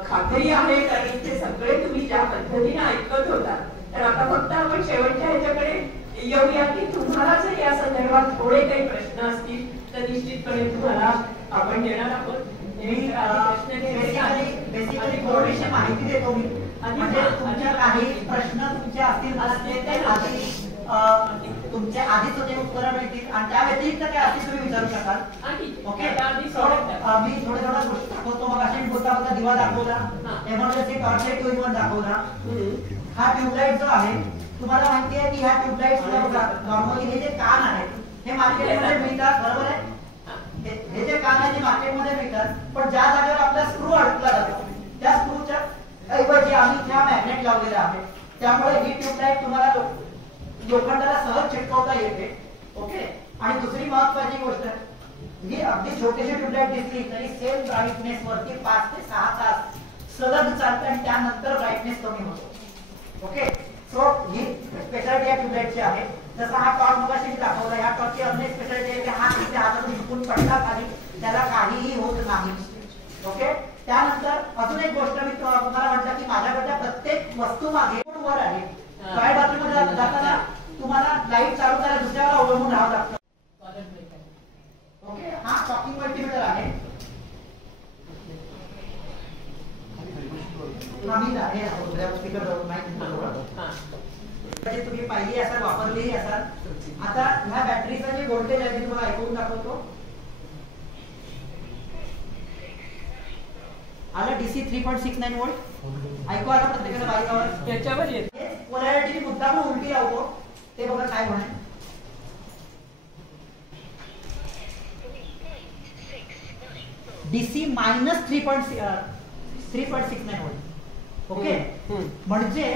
खात्री आहे. कारण इथे सगळे तुम्ही ज्या पद्धतीने ऐकत होता, तर आता फक्त आपण शेवटच्या ह्याच्याकडे येऊया की तुम्हाला जर या संदर्भात थोडे काही प्रश्न असतील तर निश्चितपणे तुम्हाला आपण देणार आहोत. बेसिकली थोडीशी माहिती देतो मी, म्हणजे तुमच्या काही प्रश्न तुमचे असतील तुमचे आधीच होते उत्तर मिळतील आणि त्या व्यतिरिक्त काय असतील तुम्ही विचारू शकाल. ओके, मी थोड्या गोष्टी दाखवतो. मग असे बोलता बोलता दिवा दाखवला, एमर्जन्सी टॉर्चलाइट ट्यूबलाइट दाखवला. हा ट्यूबलाइट जो आहे तुम्हाला माहिती आहे की ह्या ट्यूबलाइटला बघा नॉर्मली हे जे कान आहेत हे मार्केटमध्ये मिळतात, बरोबर आहे. हे जे कान आहे ते मार्केटमध्ये मिळतात, पण ज्या जागेवर आपला स्क्रू अडकला जातो त्या स्क्रूच्या ऐवजी आम्ही ह्या मॅग्नेट लावलेला आहे. त्यामुळे ही ट्यूबलाइट तुम्हाला लोखंडाला सहज चिटकवता येते. ओके, आणि दुसरी महत्वाची गोष्ट ही अगदी छोटीशी ट्यूबलाइट दिसली तरी सेम ब्राईटनेस वरती 5 ते 6 तास सलग चालते आणि त्यानंतर ब्राईटनेस कमी होतो. ओके, सो ही स्पेशालिटी या ट्यूबलाइटची आहे. जसं हा टॉर्च मगाशी दाखवला, या टॉर्चची अन्य स्पेशालिटी आहे की हा तिथे हातातून झुकून पडला खाली त्याला काहीही होत नाही. ओके, त्यानंतर अजून एक गोष्ट मी तुम्हाला म्हटलं की माझ्याकडच्या प्रत्येक वस्तू मागे वर आहे. टॉयलेट बाथरूममध्ये जाताना तुम्हाला लाईट चालू करायला दुसऱ्यावर अवलंबून राहावं लागतं. ओके, हा टॉकिंग मल्टीमीटर आहे. तुम्ही पाहिली असाल, वापरलेली असाल. आता ह्या बॅटरीचा जे व्होल्टेज आहे ते तुम्हाला ऐकून दाखवतो. आलं डीसी 3.69 व्होल्ट. ऐकू आलं प्रत्येकाला बाईकावर याच्यावर येत पोलॅरिटी मुद्दा पण उलटी लावतो ते बघा काय होणार. DC -3.69 volt. ओके, म्हणजे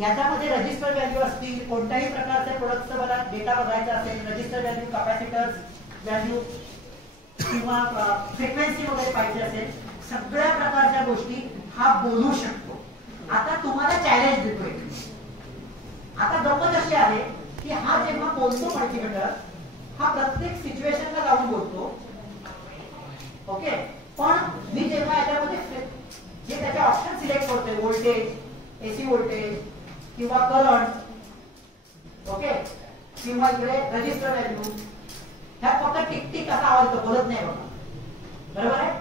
याच्यामध्ये रजिस्टर व्हॅल्यू असतील, कोणत्याही प्रकारच्या प्रोडक्टचा मला डेटा बघायचा असेल, रजिस्टर व्हॅल्यू, कॅपॅसिटर्स व्हॅल्यू किंवा फ्रिक्वेन्सी वगैरे पाहिजे असेल, सगळ्या प्रकारच्या गोष्टी हा बोलू शकतो. आता तुम्हाला चॅलेंज देतोय. आता गंमत अशी आहे की हा जेव्हा बोलतो मल्टीमीटर हा प्रत्येक सिच्युएशनला जाऊन बोलतो. ओके, पण मी जेव्हा याच्यामध्ये जे त्याचे ऑप्शन सिलेक्ट करतोय, व्होल्टेज, एसी व्होल्टेज किंवा करंट, ओके, किंवा इकडे रजिस्टर व्हॅल्यू, ह्या फक्त टिक टिक असा आवाज येतो, बोलत नाही बघा, बरोबर आहे.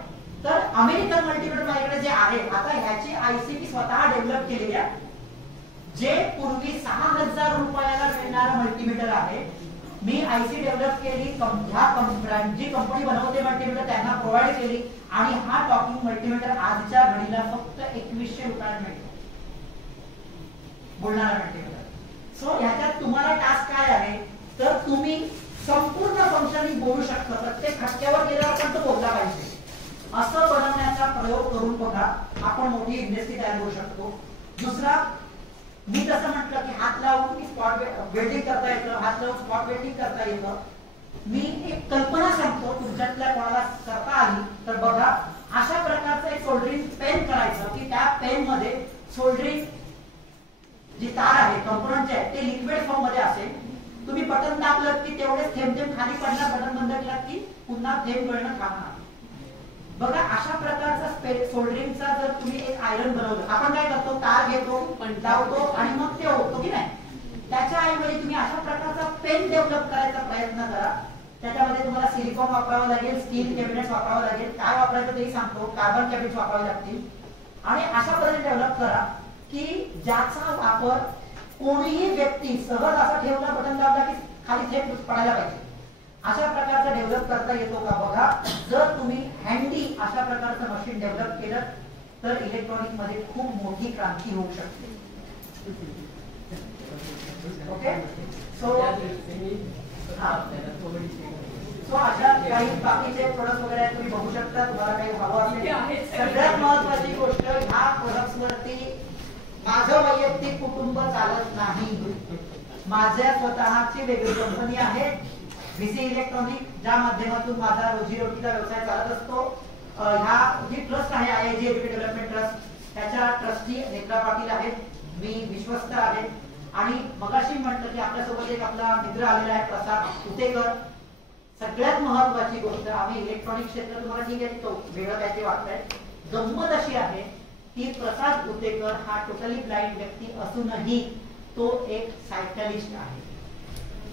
तर अमेरिकन मल्टीमीटर माझ्याकडे जे आहे आता ह्याची आयसी मी स्वतः डेव्हलप केलेली आहे. जे पूर्वी 6000 रुपयाला मिळणारं मल्टीमीटर आहे, मी आयसी डेव्हलप केली, जी कंपनी बनवते मल्टीमीटर त्यांना प्रोव्हाइड केली आणि हा टॉकिंग मल्टीमीटर आजच्या घडीला फक्त 2100 रुपयाला मिळतो, बोलणारा मल्टीमीटर. सो ह्याच्यात तुम्हाला टास्क काय आहे तर तुम्ही संपूर्ण फंक्शनिंग बोलू शकता. प्रत्येक खटक्यावर गेल्यावर पण तो बोलला पाहिजे असं बनवण्याचा प्रयोग करून बघा, आपण मोठी इंडस्ट्री तयार करू शकतो. दुसरा, मी जसं म्हटलं की हात लावून स्पॉट वेल्डिंग करता येतं, हात लावून स्पॉट वेल्डिंग करता येतं. मी एक कल्पना सांगतो, तुमच्यातल्या कोणाला करता आली तर बघा. अशा प्रकारचं एक सोल्डरिंग पेन करायचं की त्या पेन मध्ये सोल्डरिंग जी तार आहे, कंपोनंट जे आहे ते लिक्विड फॉर्म मध्ये असेल. तुम्ही बटन दाबलं की तेवढेच थेंब थेंब खाली पडणार, बटन बंद केलं की पुन्हा थेंब गळणं थांबणार. बघा, अशा प्रकारचा सोल्डरिंगचा जर तुम्ही एक आयरन बनवलं, आपण काय करतो, तार घेतो, लावतो आणि मग ते होतो की नाही, त्याच्याऐवजी तुम्ही अशा प्रकारचा पेन डेव्हलप करायचा प्रयत्न करा. त्याच्यामध्ये तुम्हाला सिलिकॉन वापरावं लागेल, स्टील कॅबिनेट्स वापरावं लागेल, काय वापरायचं तेही सांगतो, कार्बन कॅबिनेट्स वापरावे लागतील. आणि अशा पद्धतीने डेव्हलप करा की ज्याचा वापर कोणीही व्यक्ती सहज असा ठेवला, बटन दाबला की खाली थेट पडायला पाहिजे. अशा प्रकारचा डेव्हलप करता येतो का बघा. जर तुम्ही हँडी अशा प्रकारचं मशीन डेव्हलप केलं तर इलेक्ट्रॉनिक मध्ये खूप मोठी क्रांती होऊ शकते. ओके, सो अशा काही बाकीचे प्रोडक्ट वगैरे तुम्ही बघू शकता, तुम्हाला काही हवं असेल. सगळ्यात महत्वाची गोष्ट, ह्या प्रोडक्ट्स वरती माझं वैयक्तिक कुटुंब चालत नाही. माझ्या स्वतःची वेगळी कंपनी आहे VC इलेक्ट्रॉनिक, ज्या माध्यमातून माझा रोजीरोटीचा व्यवसाय चालत असतो. ह्या जी ट्रस्ट आहे IIG एज्युकेशन डेव्हलपमेंट ट्रस्ट, त्याच्या ट्रस्टी नेत्रा पाटील आहेत, मी विश्वस्त आहे. आणि मगाशी म्हटलं की आपल्यासोबत एक आपला मित्र आलेला आहे प्रसाद उतेकर. सगळ्यात महत्वाची गोष्ट, आम्ही इलेक्ट्रॉनिक क्षेत्र तुम्हाला ठीक आहे तो वेगळं काहीतरी वाटतंय, गंमत अशी आहे की प्रसाद उतेकर हा टोटली ब्लाइंड व्यक्ती असूनही तो एक सायकलिस्ट आहे.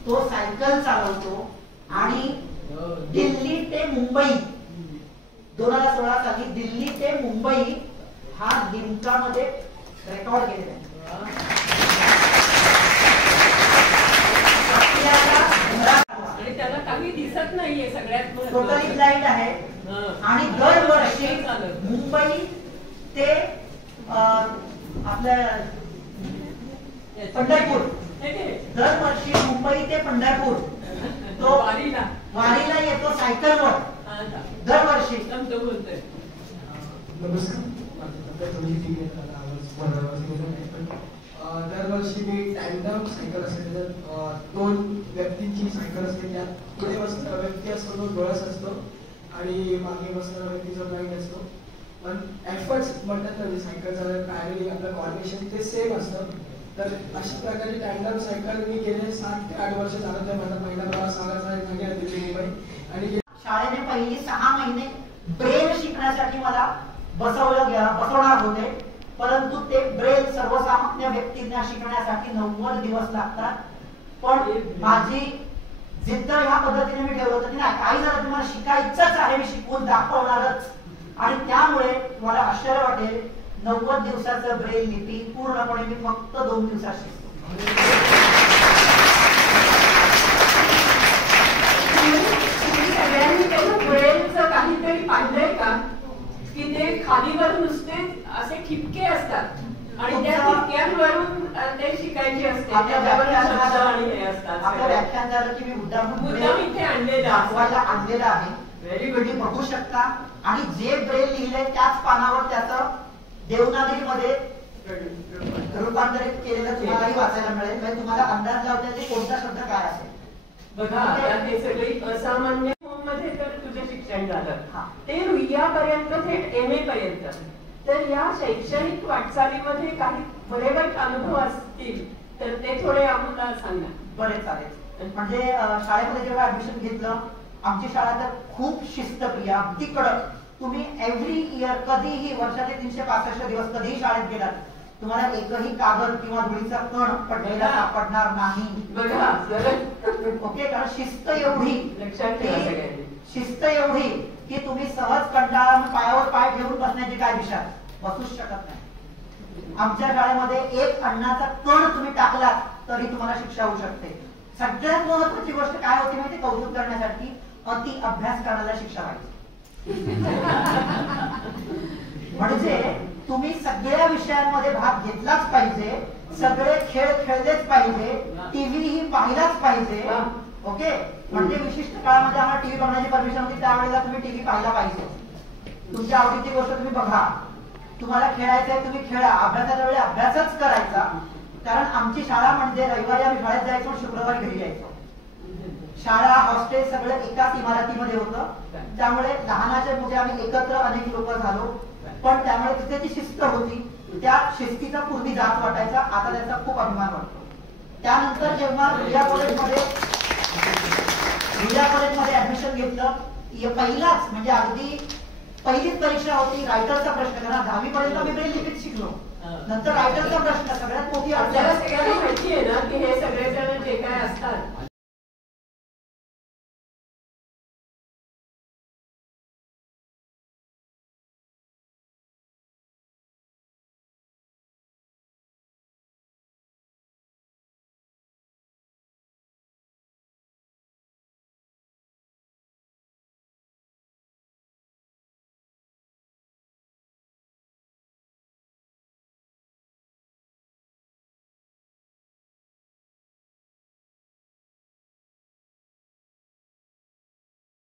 तो सायकल चालवतो आणि दिल्ली ते मुंबई 2016 साली दिल्ली ते मुंबई हा लिम्कामध्ये रेकॉर्ड केलेला आहे. आणि त्याला काही दिसत नाहीये, सगळ्यात टोटली ब्लाइंड आहे. आणि दरवर्षी मुंबई ते आपल्या पंढरपूर, दरवर्षी मुंबई ते पंढरपूर तो वारीला येतो सायकलवर दरवर्षी. नमस्कार, दरवर्षी मी टँडम सायकल असते, दोन व्यक्तींची सायकल असते. त्यात पुढे बसणारा व्यक्ती असतो तो डोळस असतो आणि मागे बसणारा व्यक्ती जो ब्लाइंड असतो. पण एफर्ट्स म्हणतात ना, सायकल चालवण्यात पॅरली आपलं कॉर्डिनेशन ते सेम असतं. तर अशा प्रकारची टँडम सायकल मी गेले 7 ते 8 वर्ष चालवतोय. माझा पहिला प्रवास दिल्ली मुंबई. आणि शाळेने पहिली 6 महिने ब्रेल शिकण्यासाठी मला बसवणार होते, परंतु ते ब्रेल सर्वसामान्य व्यक्तींना शिकण्यासाठी 90 दिवस लागतात. पण माझी जिद्द ह्या पद्धतीने मी ठेवलं होतं की नाही, काही जर तुम्हाला शिकायचंच आहे, मी शिकवून दाखवणारच. आणि त्यामुळे तुम्हाला आश्चर्य वाटेल, 90 दिवसाचं ब्रेल लिपी पूर्णपणे मी फक्त 2 दिवसात शिकतो. सगळ्यांनी त्याचं ब्रेलचं काहीतरी पाहिलंय का, की ते खालीवर नुसते असे ठिपके असतात आणि त्या ठिपक्यांवरून ते शिकायचे असते. आपल्या व्याख्यान झालं की मी मुद्दाम इथे आणलेलं आहे. Very good. बघू शकता. आणि जे ब्रेल लिहिलंय त्याच पानावर त्याचं देवनागरीमध्ये रूपांतरित केलेलं तुम्हालाही वाचायला मिळेल. म्हणजे तुम्हाला अंदाज लावता येईल कोणता शब्द काय असेल. बघा, हे सगळी असामान्य मध्ये तर तुझं शिक्षण झालं, ते रुईयापर्यंत थेट MA पर्यंत. तर या शैक्षणिक वाटचालीमध्ये काही बरे वाईट अनुभव असतील तर ते थोडे आम्हाला सांगा. बरे चालेल. म्हणजे शाळेमध्ये जेव्हा ऍडमिशन घेतलं, आमची शाळा तर खूप शिस्तप्रिय, अगदी कडक. तुम्ही एव्हरी इयर कधीही वर्षाचे 365 दिवस कधीही शाळेत गेलात, तुम्हाला एकही कागद किंवा धुळीचा कण पडलेला सापडणार नाही. ओके. कारण शिस्त एवढी की तुम्ही सहज कंटाळा पायावर पाय ठेवून बसण्याची काय दिशा, बसूच शकत नाही. आमच्या शाळेमध्ये एक अन्नाचा कण तुम्ही टाकलात तरी तुम्हाला शिक्षा होऊ शकते. सगळ्यात महत्वाची गोष्ट काय होती माहिती, कौतुक करण्यासाठी अति अभ्यास करण्याला शिक्षा व्हायची. म्हणजे तुम्ही सगळ्या विषयांमध्ये भाग घेतलाच पाहिजे, सगळे खेळ खेळलेच पाहिजे, टीव्ही ही पाहिलाच पाहिजे. ओके. म्हणजे विशिष्ट काळामध्ये आम्हाला टीव्ही बघण्याची परमिशन होती, त्यावेळेला तुम्ही टीव्ही पाहिला पाहिजे. तुमच्या आवडीची गोष्ट तुम्ही बघा, तुम्हाला खेळायचं आहे तुम्ही खेळा, अभ्यासाच्या वेळी अभ्यासच करायचा. कारण आमची शाळा म्हणजे रविवारी आम्ही शाळेत जायचो, शुक्रवारी घरी यायचो. शाळा हॉस्टेल सगळं एकाच इमारतीमध्ये होतं, त्यामुळे लहानाचे मोठे आम्ही एकत्र अनेक लोक झालो. पण त्यामुळे तिथे जी शिस्त होती, त्या शिस्तीचा पूर्वी जात वाटायचा. आता त्याचा खूप अभिमान वाटतो. त्यानंतर जेव्हा विद्या कॉलेजमध्ये ऍडमिशन घेतलं, पहिलाच म्हणजे अगदी पहिलीच परीक्षा होती, रायटरचा प्रश्न. कारण 10वी पर्यंत मी ब्रेल लिपीत शिकलो, नंतर रायटरचा प्रश्न सगळ्यात मोठी. आपल्याला सगळ्यांना माहिती आहे ना की हे सगळेजण जे काय असतात